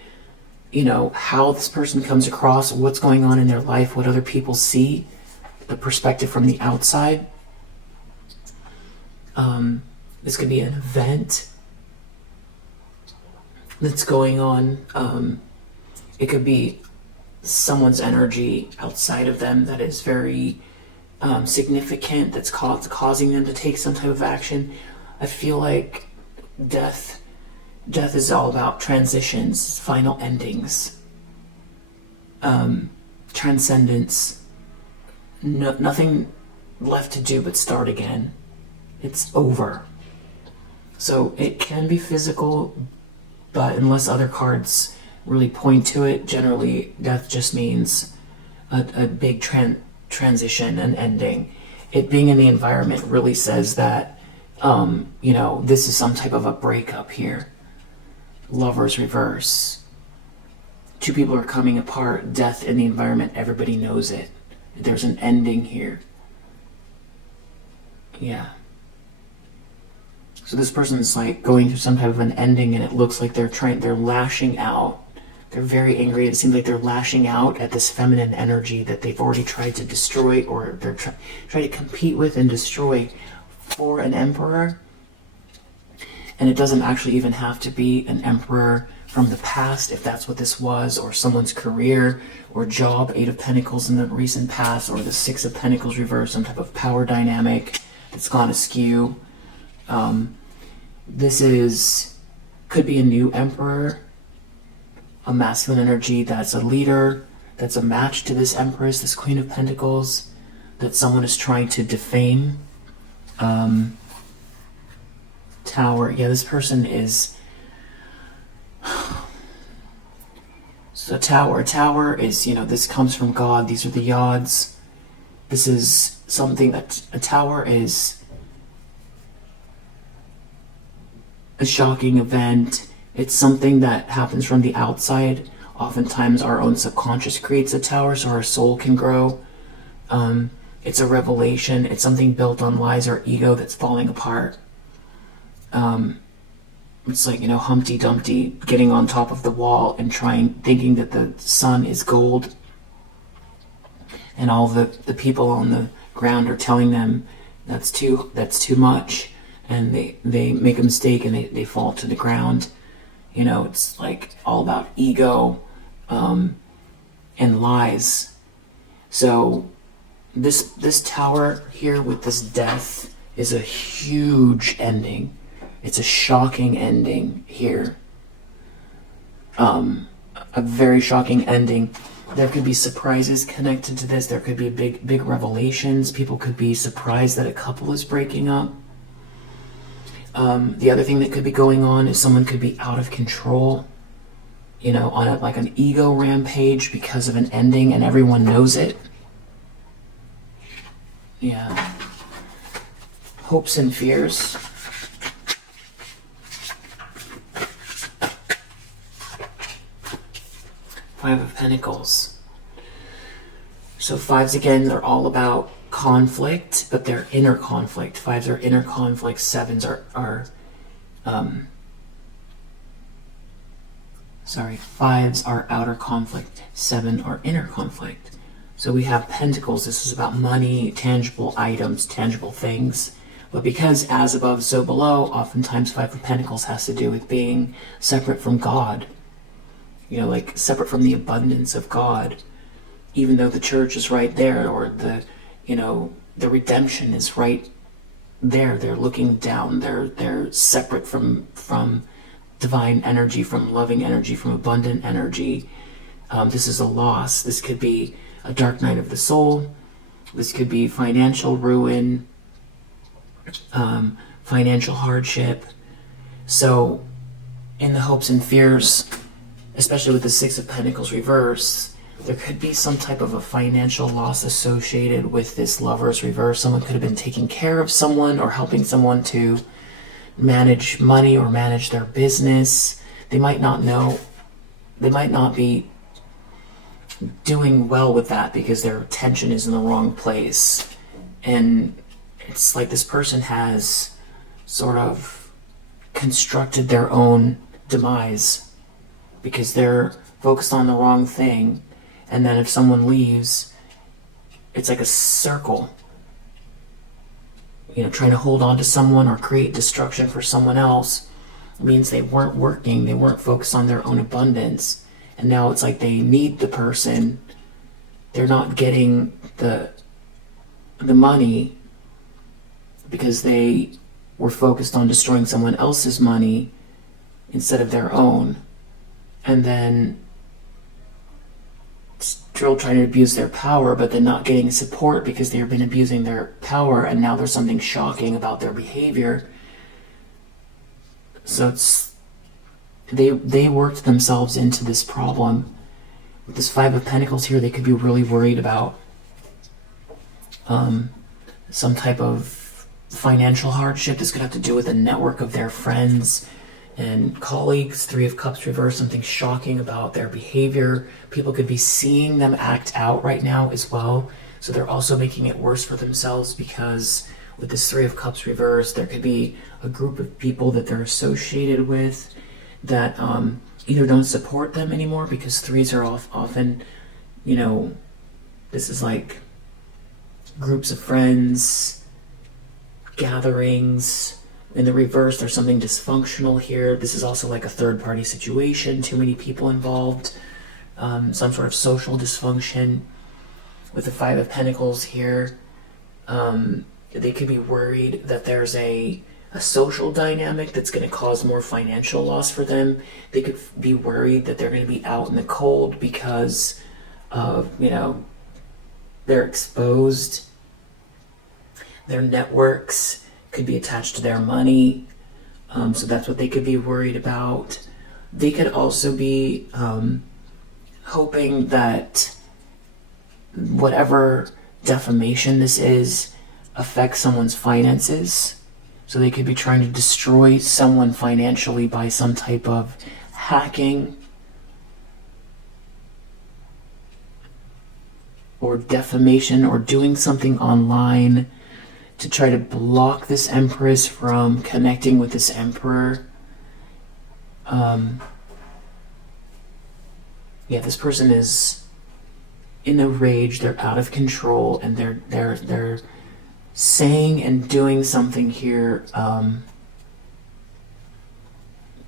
how this person comes across, what's going on in their life, what other people see, the perspective from the outside. This could be an event that's going on. It could be someone's energy outside of them that is very significant, that's causing them to take some type of action. I feel like death is all about transitions, final endings, transcendence. Nothing left to do but start again. It's over. So it can be physical, but unless other cards really point to it, generally death just means a big transition, an ending. It being in the environment really says that this is some type of a breakup here. Lovers reverse. Two people are coming apart. Death in the environment, everybody knows it. There's an ending here. Yeah. So this person's like going through some type of an ending, and it looks like they're lashing out. They're very angry. It seems like they're lashing out at this feminine energy that they've already tried to destroy, or they're trying to compete with and destroy for an Emperor. And it doesn't actually even have to be an Emperor from the past, if that's what this was, or someone's career or job, 8 of Pentacles in the recent past, or the 6 of Pentacles reverse, some type of power dynamic that's gone askew. This could be a new Emperor, a masculine energy that's a leader, that's a match to this Empress, this Queen of Pentacles, that someone is trying to defame. Tower. Yeah, this person is... So Tower. Tower is, this comes from God. These are the Yods. This is something that... A Tower is a shocking event. It's something that happens from the outside. Oftentimes our own subconscious creates a tower so our soul can grow. It's a revelation. It's something built on lies or ego that's falling apart. It's like, Humpty Dumpty getting on top of the wall and thinking that the sun is gold. and all the people on the ground are telling them that's too much, and they make a mistake and they fall to the ground. You know, it's like all about ego and lies. So this tower here with this death is a huge ending. It's a shocking ending here. A very shocking ending. There could be surprises connected to this. There could be big revelations. People could be surprised that a couple is breaking up. The other thing that could be going on is someone could be out of control, you know, on like an ego rampage because of an ending, and everyone knows it. Yeah. Hopes and fears. Five of Pentacles. So fives, again, they're all about conflict, but they're inner conflict. Fives are inner conflict. Sevens fives are outer conflict. Seven are inner conflict. So we have Pentacles. This is about money, tangible items, tangible things. But because as above, so below, oftentimes Five of Pentacles has to do with being separate from God. You know, like separate from the abundance of God. Even though the church is right there, or the redemption is right there. They're looking down. They're separate from divine energy, from loving energy, from abundant energy. This is a loss. This could be a dark night of the soul. This could be financial ruin, financial hardship. So in the hopes and fears, especially with the Six of Pentacles reverse, there could be some type of a financial loss associated with this Lovers reverse. Someone could have been taking care of someone or helping someone to manage money or manage their business. They might not know. They might not be doing well with that because their attention is in the wrong place. And it's like this person has sort of constructed their own demise because they're focused on the wrong thing. And then if someone leaves, it's like a circle. You know, trying to hold on to someone or create destruction for someone else means they weren't working, they weren't focused on their own abundance. And now it's like they need the person. They're not getting the money because they were focused on destroying someone else's money instead of their own. And then still trying to abuse their power, but then not getting support because they've been abusing their power, and now there's something shocking about their behavior. So it's they worked themselves into this problem. With this Five of Pentacles here, they could be really worried about some type of financial hardship. This could have to do with a network of their friends and colleagues. Three of Cups reverse, something shocking about their behavior. People could be seeing them act out right now as well. So they're also making it worse for themselves because with this Three of Cups reverse, there could be a group of people that they're associated with that either don't support them anymore because threes are often, you know, this is like groups of friends, gatherings. In the reverse, there's something dysfunctional here. This is also like a third-party situation, too many people involved, some sort of social dysfunction. With the Five of Pentacles here, they could be worried that there's a social dynamic that's going to cause more financial loss for them. They could be worried that they're going to be out in the cold because of, you know, they're exposed. Their networks could be attached to their money. So that's what they could be worried about. They could also be hoping that whatever defamation this is affects someone's finances. So they could be trying to destroy someone financially by some type of hacking or defamation or doing something online to try to block this Empress from connecting with this Emperor. Yeah, this person is in a rage, they're out of control, and they're saying and doing something here,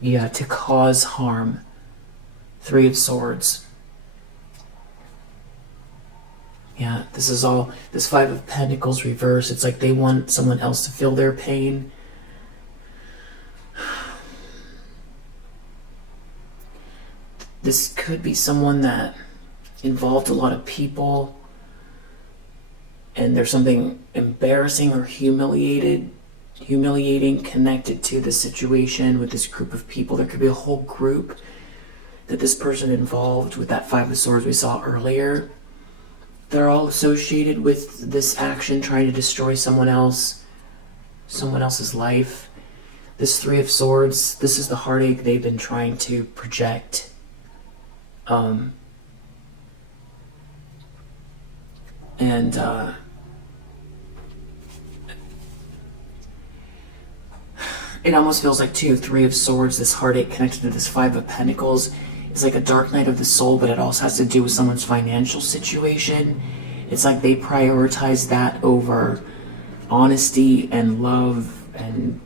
to cause harm. Three of Swords. Yeah, this is all, this Five of Pentacles reverse. It's like they want someone else to feel their pain. This could be someone that involved a lot of people, and there's something embarrassing or humiliating connected to the situation with this group of people. There could be a whole group that this person involved with that Five of Swords we saw earlier. They're all associated with this action, trying to destroy someone else's life. This Three of Swords, this is the heartache they've been trying to project. It almost feels like too, Three of Swords, this heartache connected to this Five of Pentacles is like a dark night of the soul, but it also has to do with someone's financial situation. It's like they prioritize that over honesty and love and,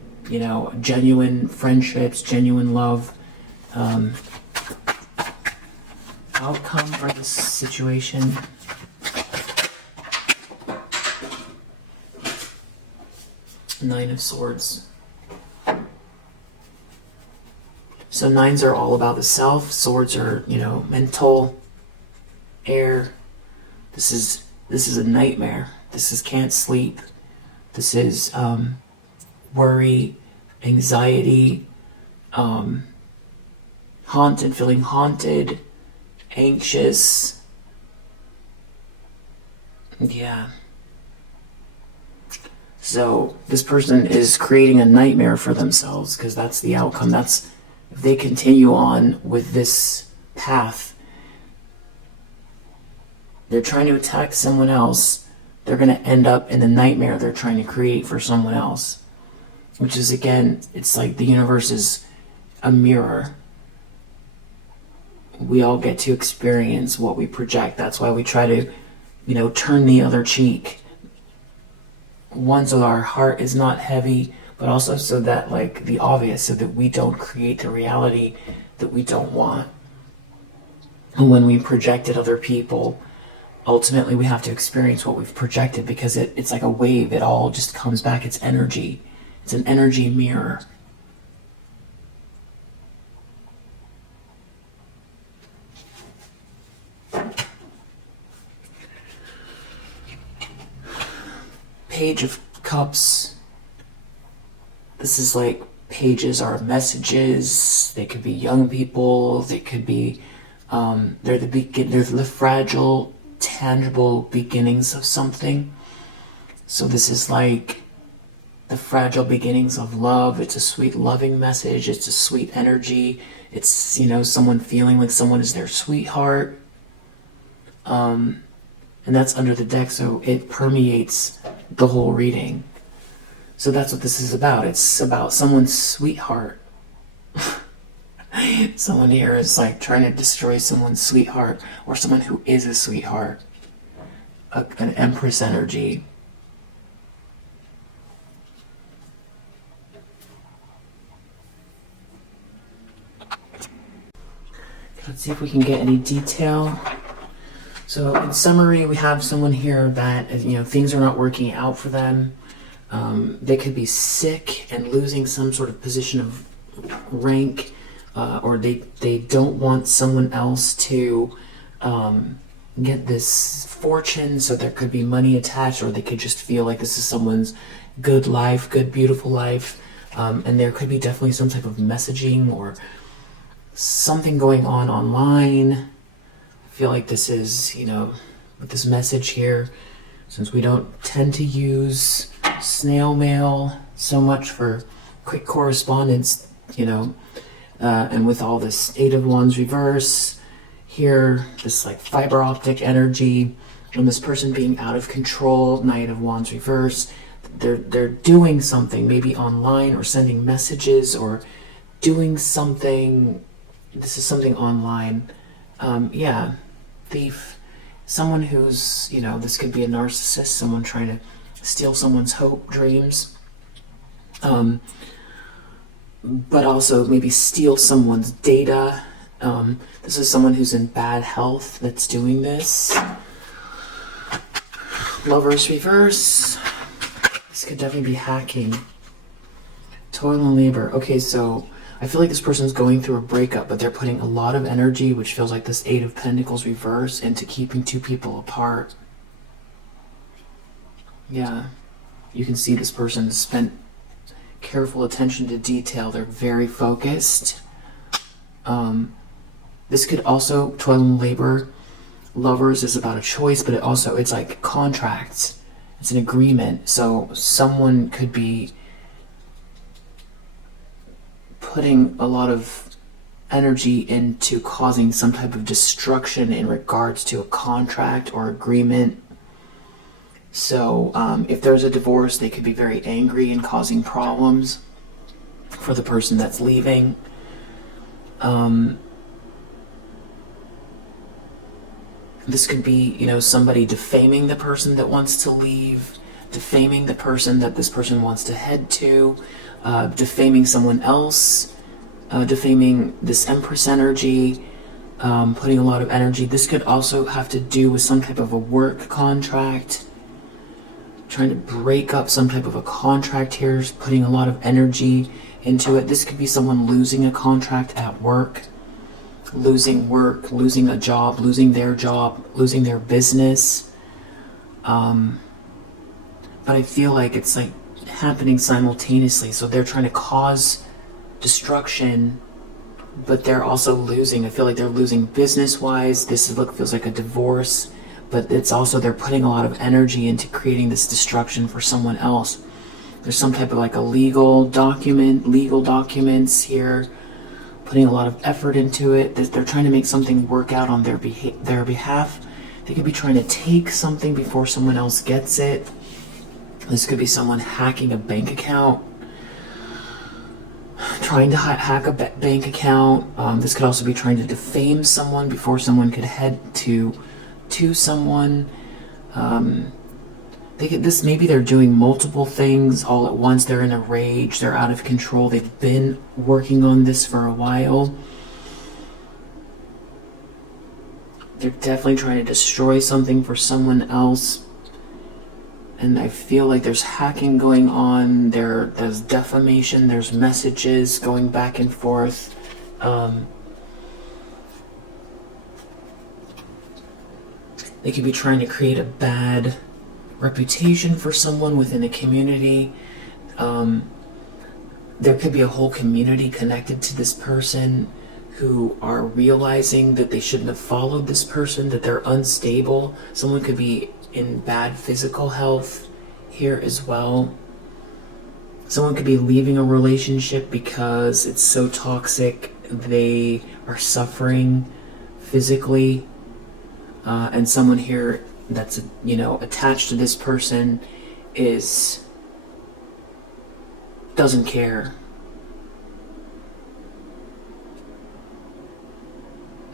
genuine friendships, genuine love. Outcome for this situation. Nine of Swords. So nines are all about the self. Swords are, mental, air. This is a nightmare. This is can't sleep. This is worry, anxiety, feeling haunted, anxious. Yeah. So this person is creating a nightmare for themselves, because that's the outcome. That's, if they continue on with this path, they're trying to attack someone else, they're going to end up in the nightmare they're trying to create for someone else. Which is, again, it's like the universe is a mirror. We all get to experience what we project. That's why we try to, turn the other cheek. One, so our heart is not heavy, but also so that, like, the obvious, so that we don't create the reality that we don't want. And when we project at other people, ultimately we have to experience what we've projected, because it's like a wave. It all just comes back. It's energy. It's an energy mirror. Page of Cups. This is like, pages are messages. They could be young people. They could be, they're the fragile, tangible beginnings of something. So this is like the fragile beginnings of love. It's a sweet, loving message. It's a sweet energy. It's, someone feeling like someone is their sweetheart. And that's under the deck, so it permeates the whole reading. So that's what this is about. It's about someone's sweetheart. Someone here is like trying to destroy someone's sweetheart, or someone who is a sweetheart. An Empress energy. Let's see if we can get any detail. So in summary, we have someone here that, things are not working out for them. They could be sick and losing some sort of position of rank, or they don't want someone else to get this fortune, so there could be money attached, or they could just feel like this is someone's good life, good, beautiful life. And there could be definitely some type of messaging or something going on online. I feel like this is, with this message here, since we don't tend to use snail mail so much for quick correspondence, and with all this Eight of Wands reverse here, this like fiber optic energy, and this person being out of control, Knight of Wands reverse, they're doing something, maybe online, or sending messages, or doing something. This is something online. Thief. someone who's, this could be a narcissist, someone trying to steal someone's hope, dreams, but also maybe steal someone's data. This is someone who's in bad health that's doing this. Lovers reverse. This could definitely be hacking. Toil and labor. Okay, so I feel like this person's going through a breakup, but they're putting a lot of energy, which feels like this Eight of Pentacles reverse, into keeping two people apart. Yeah, you can see this person spent careful attention to detail. They're very focused. This could also, toil and labor, lovers is about a choice, but it's like contracts. It's an agreement. So someone could be putting a lot of energy into causing some type of destruction in regards to a contract or agreement. So if there's a divorce, they could be very angry and causing problems for the person that's leaving. This could be, somebody defaming the person that wants to leave, defaming the person that this person wants to head to, defaming someone else, defaming this Empress energy, putting a lot of energy. This could also have to do with some type of a work contract, trying to break up some type of a contract here, putting a lot of energy into it. This could be someone losing a contract at work, losing work, losing a job, losing their business. But I feel like it's like happening simultaneously. So they're trying to cause destruction, but they're also losing. I feel like they're losing business-wise. This feels like a divorce, but it's also they're putting a lot of energy into creating this destruction for someone else. There's some type of like a legal documents here, putting a lot of effort into it. They're trying to make something work out on their behalf. They could be trying to take something before someone else gets it. This could be someone hacking a bank account, trying to hack a bank account. This could also be trying to defame someone before someone could head to someone. Maybe they're doing multiple things all at once. They're in a rage. They're out of control. They've been working on this for a while. They're definitely trying to destroy something for someone else. And I feel like there's hacking going on. There's defamation. There's messages going back and forth. They could be trying to create a bad reputation for someone within a community. There could be a whole community connected to this person who are realizing that they shouldn't have followed this person, that they're unstable. Someone could be in bad physical health here as well. Someone could be leaving a relationship because it's so toxic. They are suffering physically. And someone here that's attached to this person doesn't care.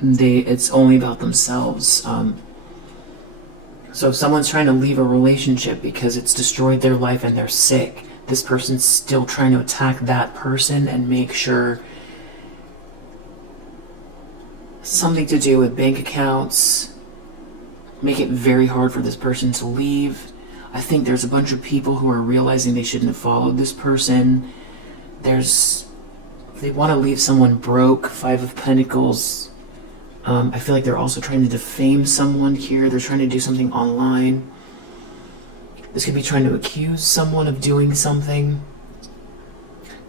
It's only about themselves. So if someone's trying to leave a relationship because it's destroyed their life and they're sick, this person's still trying to attack that person and make sure something to do with bank accounts, make it very hard for this person to leave. I think there's a bunch of people who are realizing they shouldn't have followed this person. They want to leave someone broke. Five of Pentacles. I feel like they're also trying to defame someone here. They're trying to do something online. This could be trying to accuse someone of doing something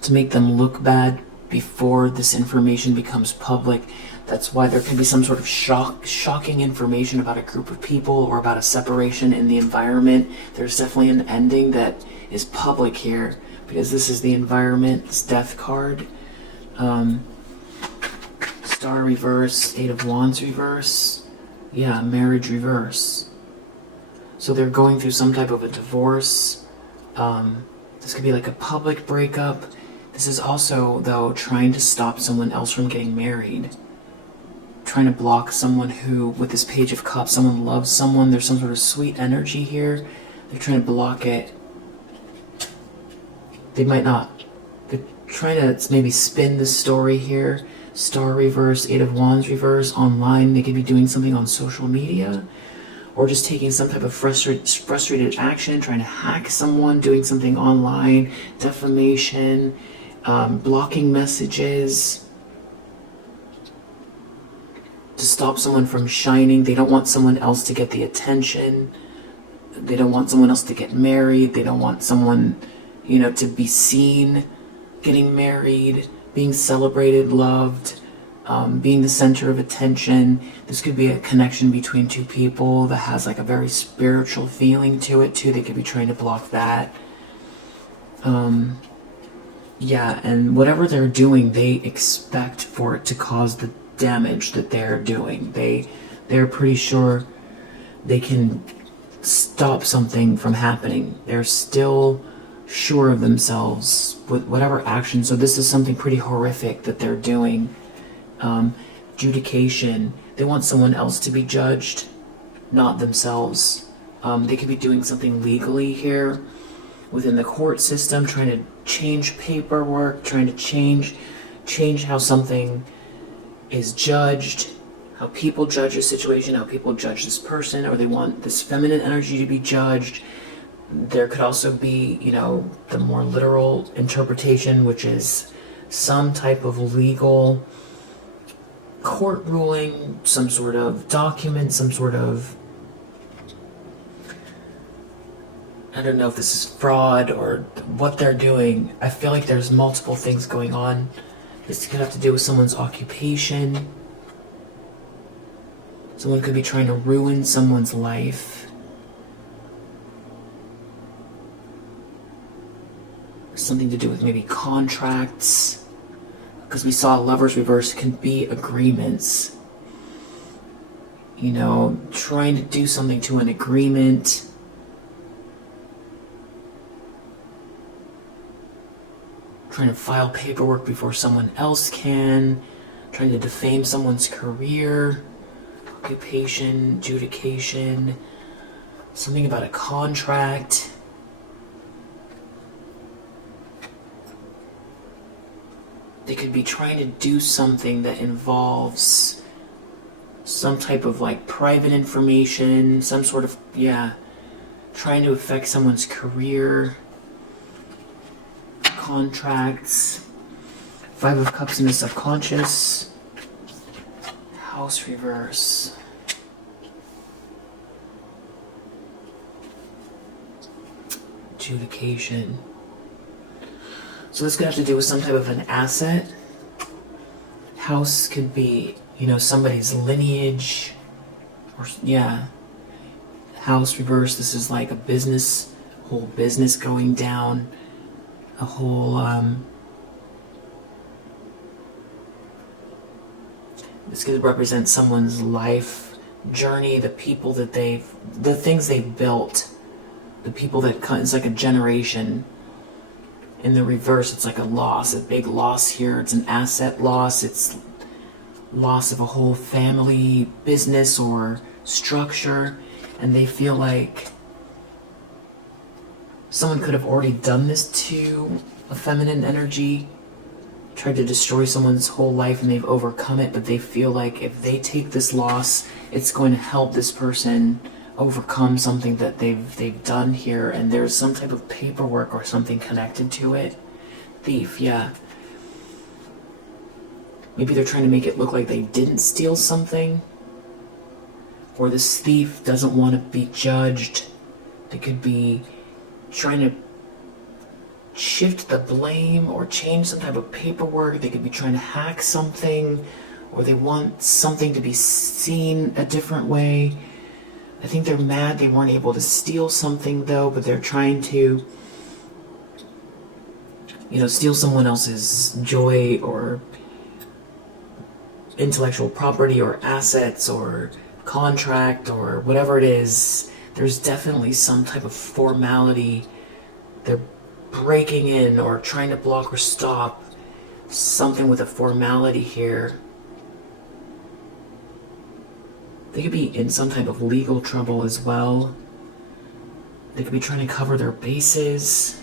to make them look bad before this information becomes public. That's why there can be some sort of shocking information about a group of people or about a separation in the environment. There's definitely an ending that is public here because this is the environment. This Death card. Star reverse, Eight of Wands reverse. Yeah, marriage reverse. So they're going through some type of a divorce. This could be like a public breakup. This is also, though, trying to stop someone else from getting married. trying to block someone who, with this Page of Cups, someone loves someone. There's some sort of sweet energy here. They're trying to block it. They might not. They're trying to maybe spin the story here. Star reverse, Eight of Wands reverse, online. They could be doing something on social media, or just taking some type of frustrated action, trying to hack someone, doing something online, defamation, blocking messages to stop someone from shining. They don't want someone else to get the attention. They don't want someone else to get married. They don't want someone, you know, to be seen getting married, being celebrated, loved, being the center of attention. This could be a connection between two people that has like a very spiritual feeling to it too. They could be trying to block that. Yeah, and whatever they're doing, they expect for it to cause the damage that they're doing. They're pretty sure they can stop something from happening. They're still sure of themselves with whatever action. So this is something pretty horrific that they're doing. Adjudication. They want someone else to be judged, not themselves. They could be doing something legally here within the court system, trying to change paperwork, trying to change how something is judged, how people judge a situation, how people judge this person, or they want this feminine energy to be judged. There could also be, you know, the more literal interpretation, which is some type of legal court ruling, some sort of document, some sort of, I don't know if this is fraud or what they're doing. I feel like there's multiple things going on. This could have to do with someone's occupation. Someone could be trying to ruin someone's life. Something to do with maybe contracts. Because we saw Lovers reverse can be agreements. You know, trying to do something to an agreement. Trying to file paperwork before someone else can. Trying to defame someone's career. Occupation, adjudication. Something about a contract. They could be trying to do something that involves some type of like private information, some sort of, yeah, trying to affect someone's career, contracts, Five of Cups in the subconscious, House reverse, adjudication. So this could have to do with some type of an asset. House could be, you know, somebody's lineage, or yeah. House reverse, this is like a business, whole business going down, a whole, this could represent someone's life journey, the people that the things they've built, the people that, it's like a generation. In the reverse, it's like a loss, a big loss here. It's an asset loss. It's loss of a whole family, business, or structure. And they feel like someone could have already done this to a feminine energy, tried to destroy someone's whole life, and they've overcome it. But they feel like if they take this loss, it's going to help this person overcome something that they've done here, and there's some type of paperwork or something connected to it. Thief, yeah. Maybe they're trying to make it look like they didn't steal something, or this thief doesn't want to be judged. They could be trying to shift the blame or change some type of paperwork. They could be trying to hack something, or they want something to be seen a different way. I think they're mad they weren't able to steal something though, but they're trying to, you know, steal someone else's joy or intellectual property or assets or contract or whatever it is. There's definitely some type of formality. They're breaking in or trying to block or stop something with a formality here. They could be in some type of legal trouble as well. They could be trying to cover their bases.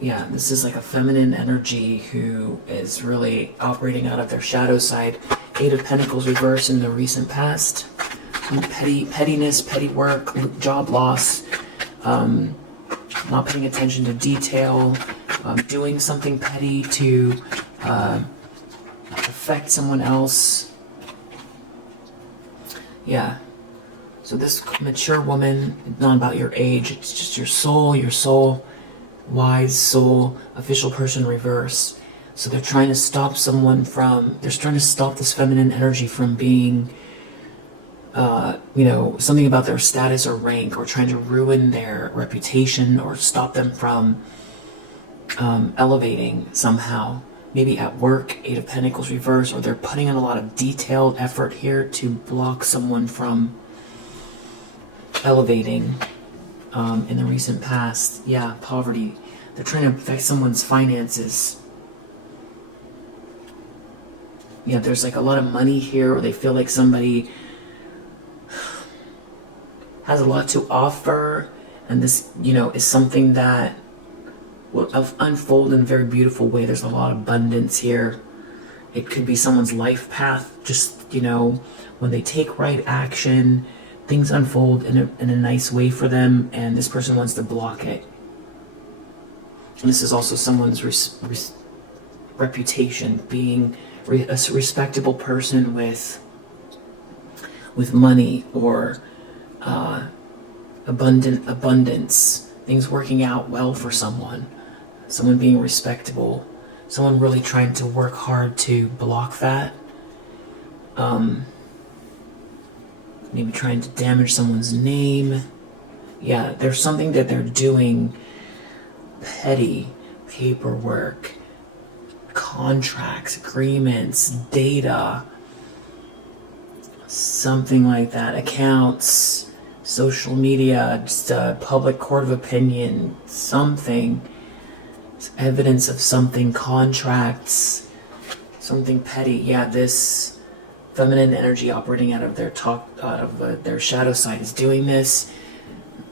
Yeah, this is like a feminine energy who is really operating out of their shadow side. 8 of Pentacles reversed in the recent past. Some pettiness, petty work, job loss, not paying attention to detail, doing something petty to affect someone else. Yeah. So this mature woman, not about your age, it's just your soul, wise soul, official person reverse. So they're trying to stop someone from, they're trying to stop this feminine energy from being, something about their status or rank, or trying to ruin their reputation or stop them from elevating somehow. Maybe at work, 8 of Pentacles reverse, or they're putting in a lot of detailed effort here to block someone from elevating. In the recent past, yeah, poverty. They're trying to affect someone's finances. Yeah, there's like a lot of money here, or they feel like somebody has a lot to offer, and this, is something that will unfold in a very beautiful way. There's a lot of abundance here. It could be someone's life path, just, when they take right action, things unfold in a nice way for them, and this person wants to block it. And this is also someone's reputation, being a respectable person with money, or abundance, things working out well for someone being respectable, someone really trying to work hard to block that. Maybe trying to damage someone's name. Yeah, there's something that they're doing, petty, paperwork, contracts, agreements, data, something like that, accounts, social media, just a public court of opinion, something, evidence of something, contracts, something petty. Yeah, this feminine energy operating out of their shadow side is doing this.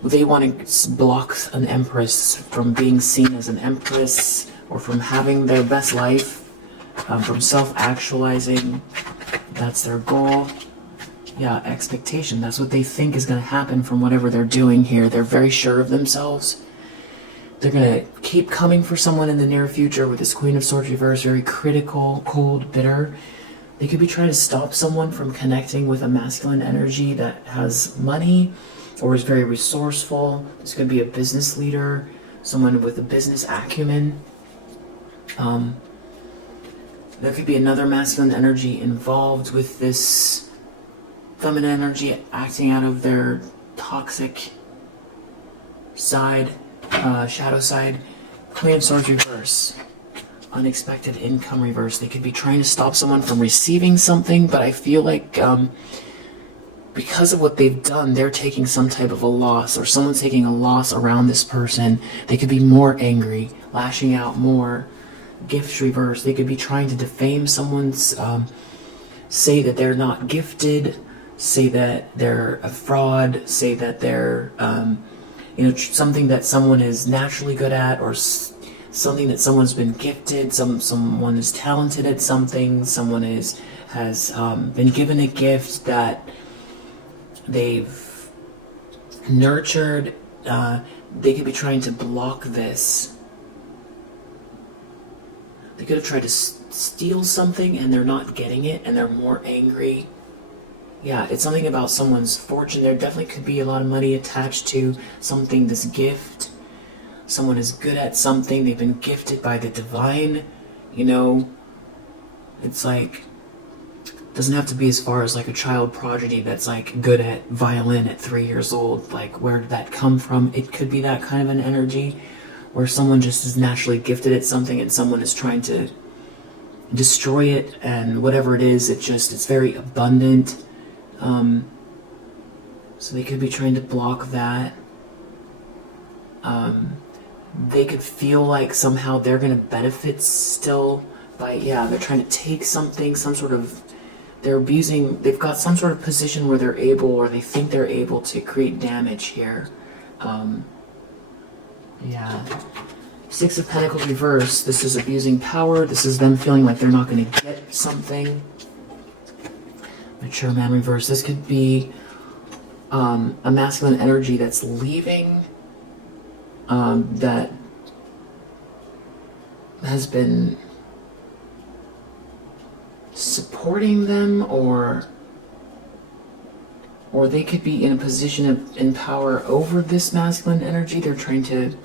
They want to block an empress from being seen as an empress, or from having their best life, from self-actualizing. That's their goal. Yeah, expectation. That's what they think is going to happen from whatever they're doing here. They're very sure of themselves. They're going to keep coming for someone in the near future with this Queen of Swords reverse, very critical, cold, bitter. They could be trying to stop someone from connecting with a masculine energy that has money or is very resourceful. This could be a business leader, someone with a business acumen. There could be another masculine energy involved with this feminine energy acting out of their toxic side, shadow side. Queen of Swords reverse. Unexpected income reverse. They could be trying to stop someone from receiving something, but I feel like because of what they've done, they're taking some type of a loss, or someone's taking a loss around this person. They could be more angry, lashing out more. Gifts reverse. They could be trying to defame someone's, say that they're not gifted, say that they're a fraud, say that they're something that someone is naturally good at, or something that someone's been gifted. Someone is talented at something. Someone has been given a gift that they've nurtured. They could be trying to block this. They could have tried to steal something and they're not getting it, and they're more angry. Yeah, it's something about someone's fortune. There definitely could be a lot of money attached to something, this gift. Someone is good at something. They've been gifted by the divine. It's like, doesn't have to be as far as like a child prodigy that's like good at violin at 3 years old. Like, where did that come from? It could be that kind of an energy, where someone just is naturally gifted at something and someone is trying to destroy it, and whatever it is, it's very abundant. So they could be trying to block that. they could feel like somehow they're going to benefit still by, they're trying to take something, some sort of, they're abusing, they've got some sort of position where they're able, or they think they're able to create damage here. Six of Pentacles reverse. This is abusing power. This is them feeling like they're not going to get something. Mature man reverse. This could be a masculine energy that's leaving, that has been supporting them, or they could be in a position in power over this masculine energy. They're trying to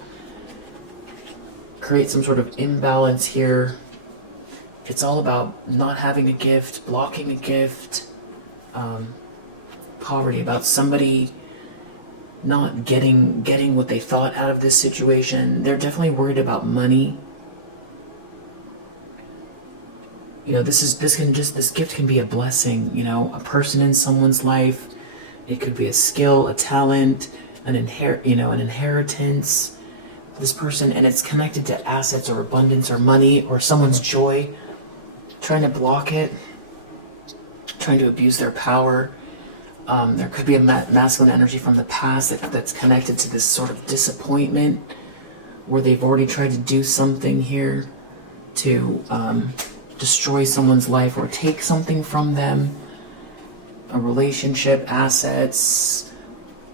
create some sort of imbalance here. It's all about not having a gift, blocking a gift, poverty, about somebody not getting what they thought out of this situation. They're definitely worried about money. You know, this gift can be a blessing, you know, a person in someone's life. It could be a skill, a talent, an inheritance. This person, and it's connected to assets or abundance or money or someone's joy, trying to block it, trying to abuse their power. There could be a masculine energy from the past that's connected to this sort of disappointment, where they've already tried to do something here to destroy someone's life or take something from them. A relationship, assets,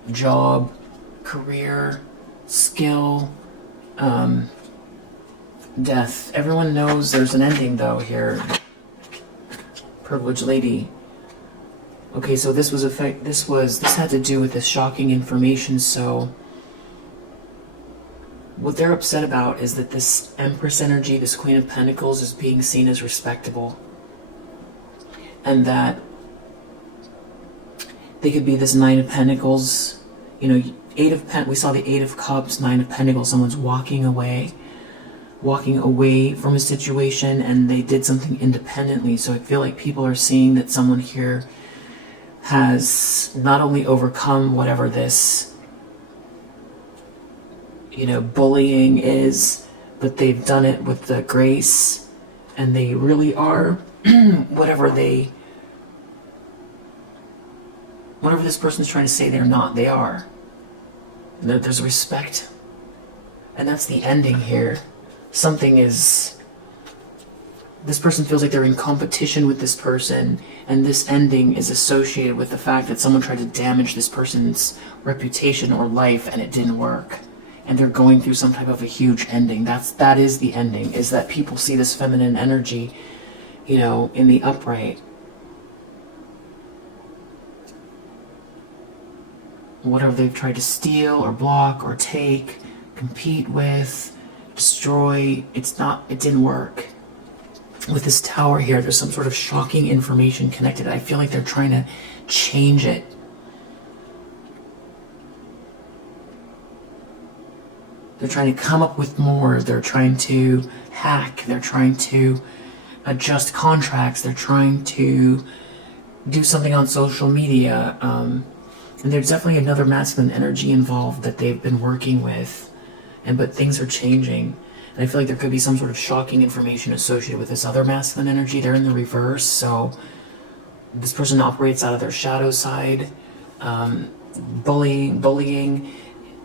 job, career, skill, death. Everyone knows there's an ending though here. Privileged lady. Okay, so this had to do with this shocking information. So what they're upset about is that this Empress energy, this Queen of Pentacles, is being seen as respectable, and that they could be this Nine of Pentacles, you know, we saw the Eight of Cups, Nine of Pentacles. Someone's walking away from a situation, and they did something independently. So I feel like people are seeing that someone here has not only overcome whatever this, you know, bullying is, but they've done it with the grace, and they really are whatever this person's trying to say they're not, they are. There's respect. And that's the ending here. This person feels like they're in competition with this person, and this ending is associated with the fact that someone tried to damage this person's reputation or life, and it didn't work. And they're going through some type of a huge ending. That is the ending, is that people see this feminine energy, you know, in the upright. Whatever they've tried to steal or block or take, compete with, destroy, it didn't work. With this Tower here, there's some sort of shocking information connected. I feel like they're trying to change it. They're trying to come up with more. They're trying to hack. They're trying to adjust contracts. They're trying to do something on social media. And there's definitely another masculine energy involved that they've been working with, but things are changing. And I feel like there could be some sort of shocking information associated with this other masculine energy. They're in the reverse, so this person operates out of their shadow side, bullying.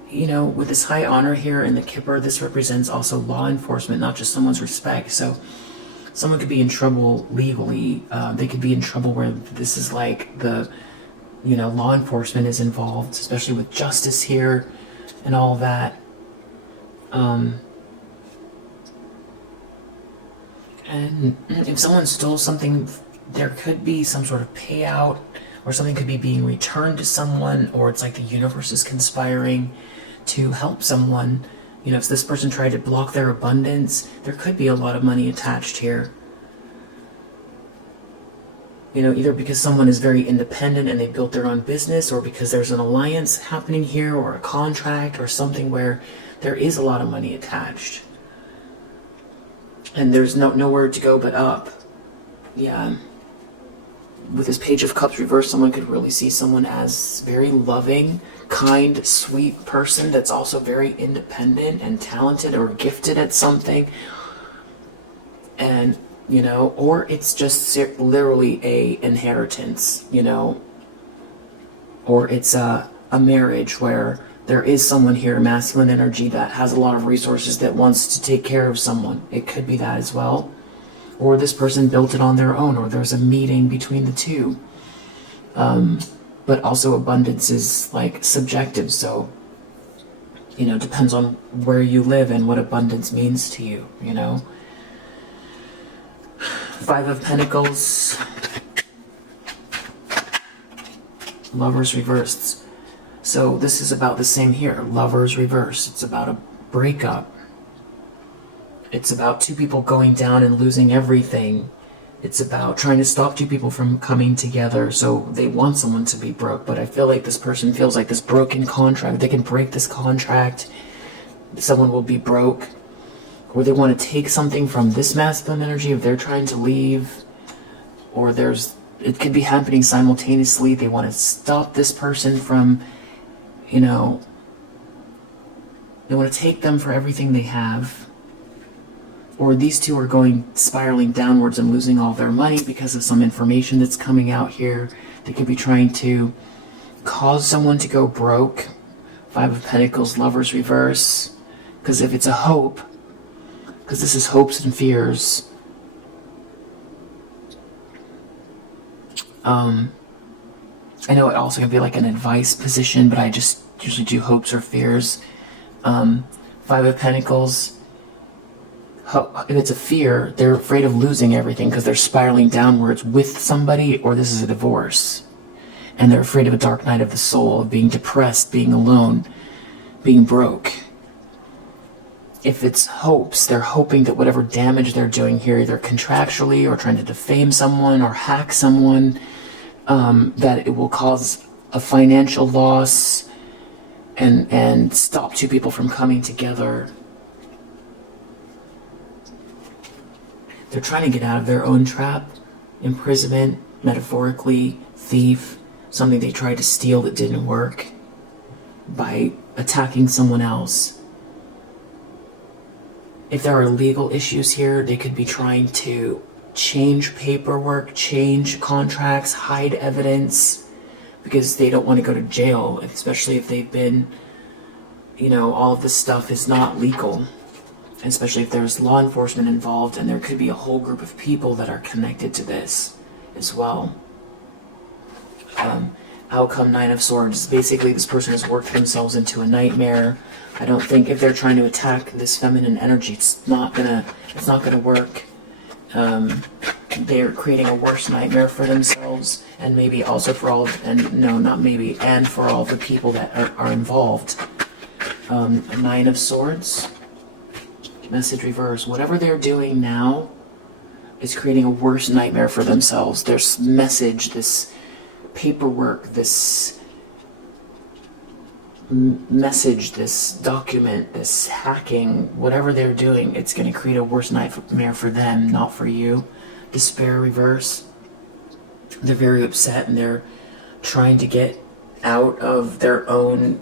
You know, with this high honor here in the Kipper, this represents also law enforcement, not just someone's respect. So someone could be in trouble legally. They could be in trouble where this is like law enforcement is involved, especially with justice here and all that. And if someone stole something, there could be some sort of payout, or something could be being returned to someone, or it's like the universe is conspiring to help someone. You know, if this person tried to block their abundance, there could be a lot of money attached here. You know, either because someone is very independent and they built their own business, or because there's an alliance happening here, or a contract, or something where there is a lot of money attached. And there's nowhere to go but up. Yeah. with this Page of Cups reversed, someone could really see someone as very loving, kind, sweet person that's also very independent and talented or gifted at something. And, you know, or it's just literally a inheritance, you know, or it's a marriage where there is someone here, masculine energy, that has a lot of resources that wants to take care of someone. It could be that as well. Or this person built it on their own, or there's a meeting between the two. But also abundance is like subjective, so, you know, depends on where you live and what abundance means to you, you know. Five of Pentacles, Lovers reversed. So this is about the same here. Lovers reversed. It's about a breakup. It's about two people going down and losing everything. It's about trying to stop two people from coming together. So they want someone to be broke, but I feel like this person feels like this broken contract. They can break this contract. Someone will be broke. Or they want to take something from this masculine energy if they're trying to leave. Or it could be happening simultaneously. They want to stop this person from, you know, they want to take them for everything they have. Or these two are spiraling downwards and losing all their money because of some information that's coming out here. They could be trying to cause someone to go broke. Five of Pentacles, Lovers reverse. Because if it's a hope, because this is hopes and fears. I know it also can be like an advice position, but I just usually do hopes or fears. Five of Pentacles, if it's a fear, they're afraid of losing everything because they're spiraling downwards with somebody, or this is a divorce. And they're afraid of a dark night of the soul, of being depressed, being alone, being broke. If it's hopes, they're hoping that whatever damage they're doing here, either contractually or trying to defame someone or hack someone, that it will cause a financial loss and stop two people from coming together. They're trying to get out of their own trap, imprisonment, metaphorically, thief, something they tried to steal that didn't work, by attacking someone else. If there are legal issues here, they could be trying to change paperwork, change contracts, hide evidence, because they don't want to go to jail, especially if they've been, you know, all of this stuff is not legal. Especially if there's law enforcement involved, and there could be a whole group of people that are connected to this as well. Outcome, Nine of Swords. Basically, this person has worked themselves into a nightmare. I don't think if they're trying to attack this feminine energy, it's not gonna work. They're creating a worse nightmare for themselves, and maybe also for all of, and no, not maybe, and for all the people that are involved. Nine of Swords. Message reverse. Whatever they're doing now is creating a worse nightmare for themselves. There's message, this paperwork, this message, this document, this hacking, whatever they're doing, it's going to create a worse nightmare for them, not for you. Despair reverse. They're very upset and they're trying to get out of their own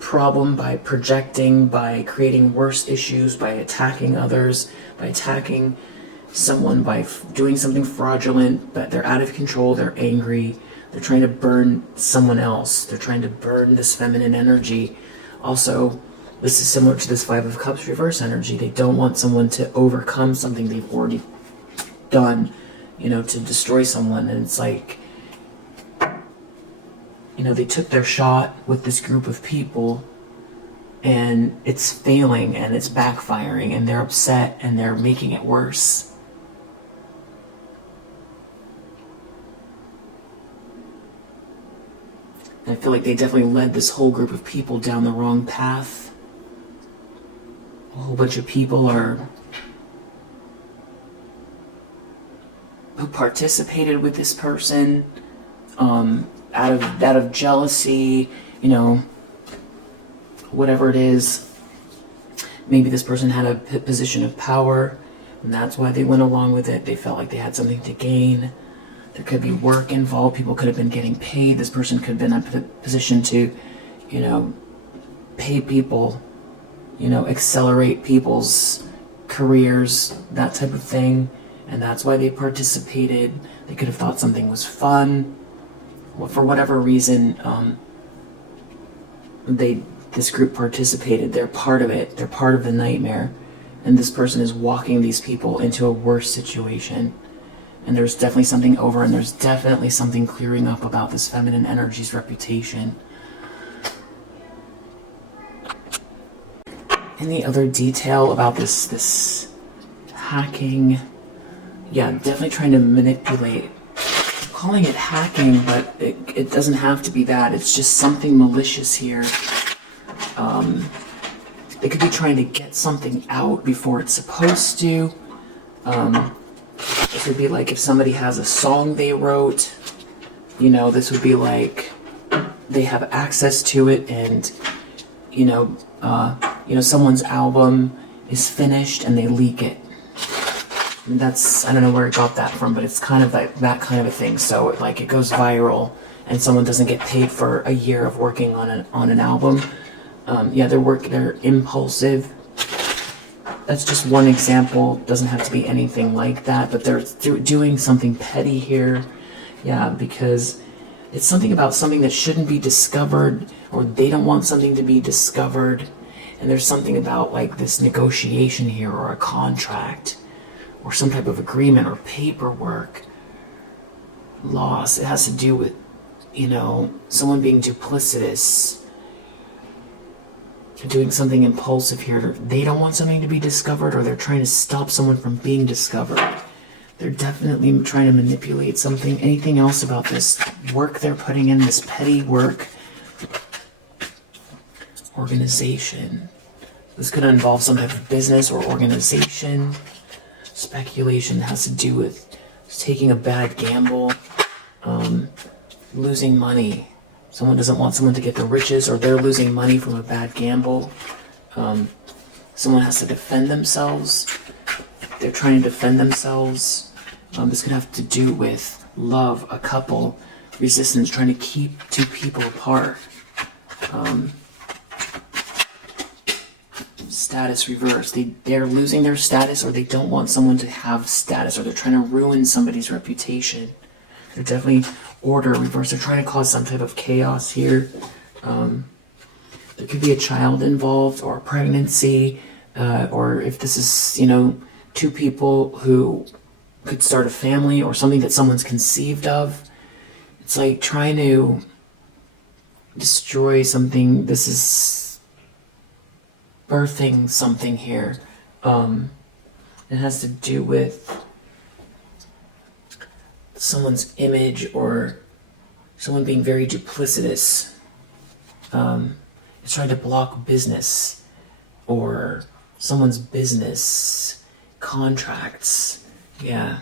problem by projecting, by creating worse issues, by attacking others, by attacking someone, by doing something fraudulent, but they're out of control, they're angry, they're trying to burn someone else, they're trying to burn this feminine energy. Also, this is similar to this Five of Cups reverse energy. They don't want someone to overcome something they've already done, you know, to destroy someone. And it's like, you know, they took their shot with this group of people and it's failing and it's backfiring and they're upset and they're making it worse. And I feel like they definitely led this whole group of people down the wrong path. A whole bunch of people who participated with this person, out of jealousy, you know, whatever it is. Maybe this person had a position of power, and that's why they went along with it. They felt like they had something to gain. There could be work involved. People could have been getting paid. This person could have been in a position to, pay people, accelerate people's careers, that type of thing. And that's why they participated. They could have thought something was fun. Well, for whatever reason, this group participated. They're part of it. They're part of the nightmare. And this person is walking these people into a worse situation. And there's definitely something over, and there's definitely something clearing up about this feminine energy's reputation. Any other detail about this hacking? Yeah, definitely trying to manipulate. I'm calling it hacking, but it doesn't have to be that. It's just something malicious here. They could be trying to get something out before it's supposed to. This would be like if somebody has a song they wrote, this would be like they have access to it, and someone's album is finished and they leak it. And I don't know where I got that from, but it's kind of like that kind of a thing. So like it goes viral and someone doesn't get paid for a year of working on an album. They're impulsive. That's just one example. Doesn't have to be anything like that, but they're doing something petty here. Yeah, because it's something about something that shouldn't be discovered, or they don't want something to be discovered. And there's something about like this negotiation here, or a contract, or some type of agreement, or paperwork. Loss. It has to do with, someone being duplicitous. Doing something impulsive here. They don't want something to be discovered, or they're trying to stop someone from being discovered. They're definitely trying to manipulate something. Anything else about this work they're putting in, this petty work? Organization. This could involve some type of business or organization. Speculation has to do with taking a bad gamble, losing money. Someone doesn't want someone to get the riches, or they're losing money from a bad gamble. Someone has to defend themselves. They're trying to defend themselves. This could have to do with love, a couple, resistance, trying to keep two people apart. Status reverse. They're losing their status, or they don't want someone to have status, or they're trying to ruin somebody's reputation. They're definitely order reverse. They're trying to cause some type of chaos here. There could be a child involved, or pregnancy, or if this is, two people who could start a family, or something that someone's conceived of. It's like trying to destroy something. This is birthing something here. It has to do with someone's image, or someone being very duplicitous. It's trying to block business, or someone's business, contracts. Yeah.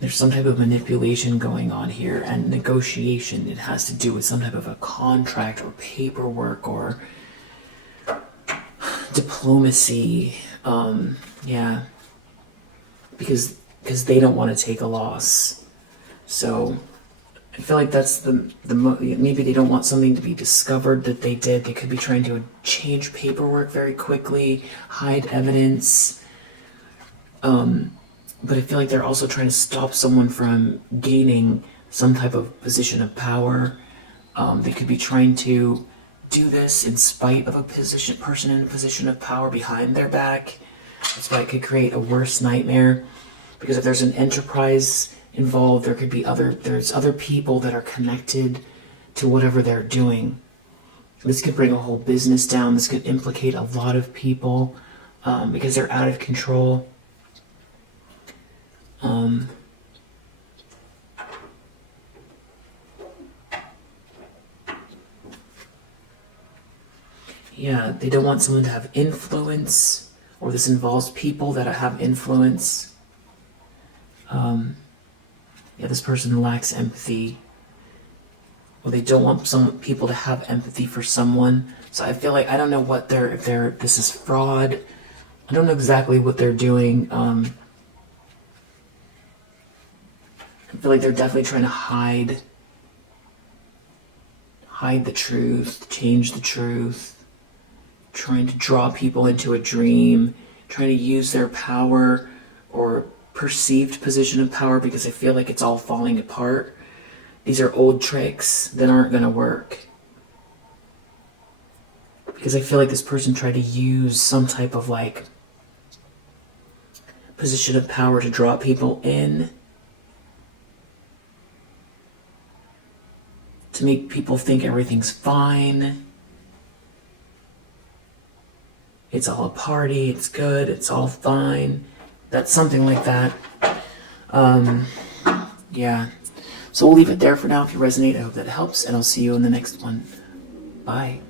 There's some type of manipulation going on here, and negotiation. It has to do with some type of a contract, or paperwork, or diplomacy. Yeah. Because they don't want to take a loss. So I feel like that's maybe they don't want something to be discovered that they did. They could be trying to change paperwork very quickly, hide evidence. But I feel like they're also trying to stop someone from gaining some type of position of power. They could be trying to do this in spite of a person in a position of power behind their back. That's why it could create a worse nightmare. Because if there's an enterprise involved, there's other people that are connected to whatever they're doing. This could bring a whole business down. This could implicate a lot of people because they're out of control. Yeah, they don't want someone to have influence, or this involves people that have influence. This person lacks empathy. Well, they don't want some people to have empathy for someone. So I feel like I don't know what this is fraud. I don't know exactly what they're doing. I feel like they're definitely trying to hide the truth, change the truth, trying to draw people into a dream, trying to use their power or perceived position of power, because I feel like it's all falling apart. These are old tricks that aren't going to work. Because I feel like this person tried to use some type of like position of power to draw people in, to make people think everything's fine. It's all a party, it's good, it's all fine. That's something like that. Yeah. So we'll leave it there for now. If you resonate, I hope that helps, and I'll see you in the next one. Bye.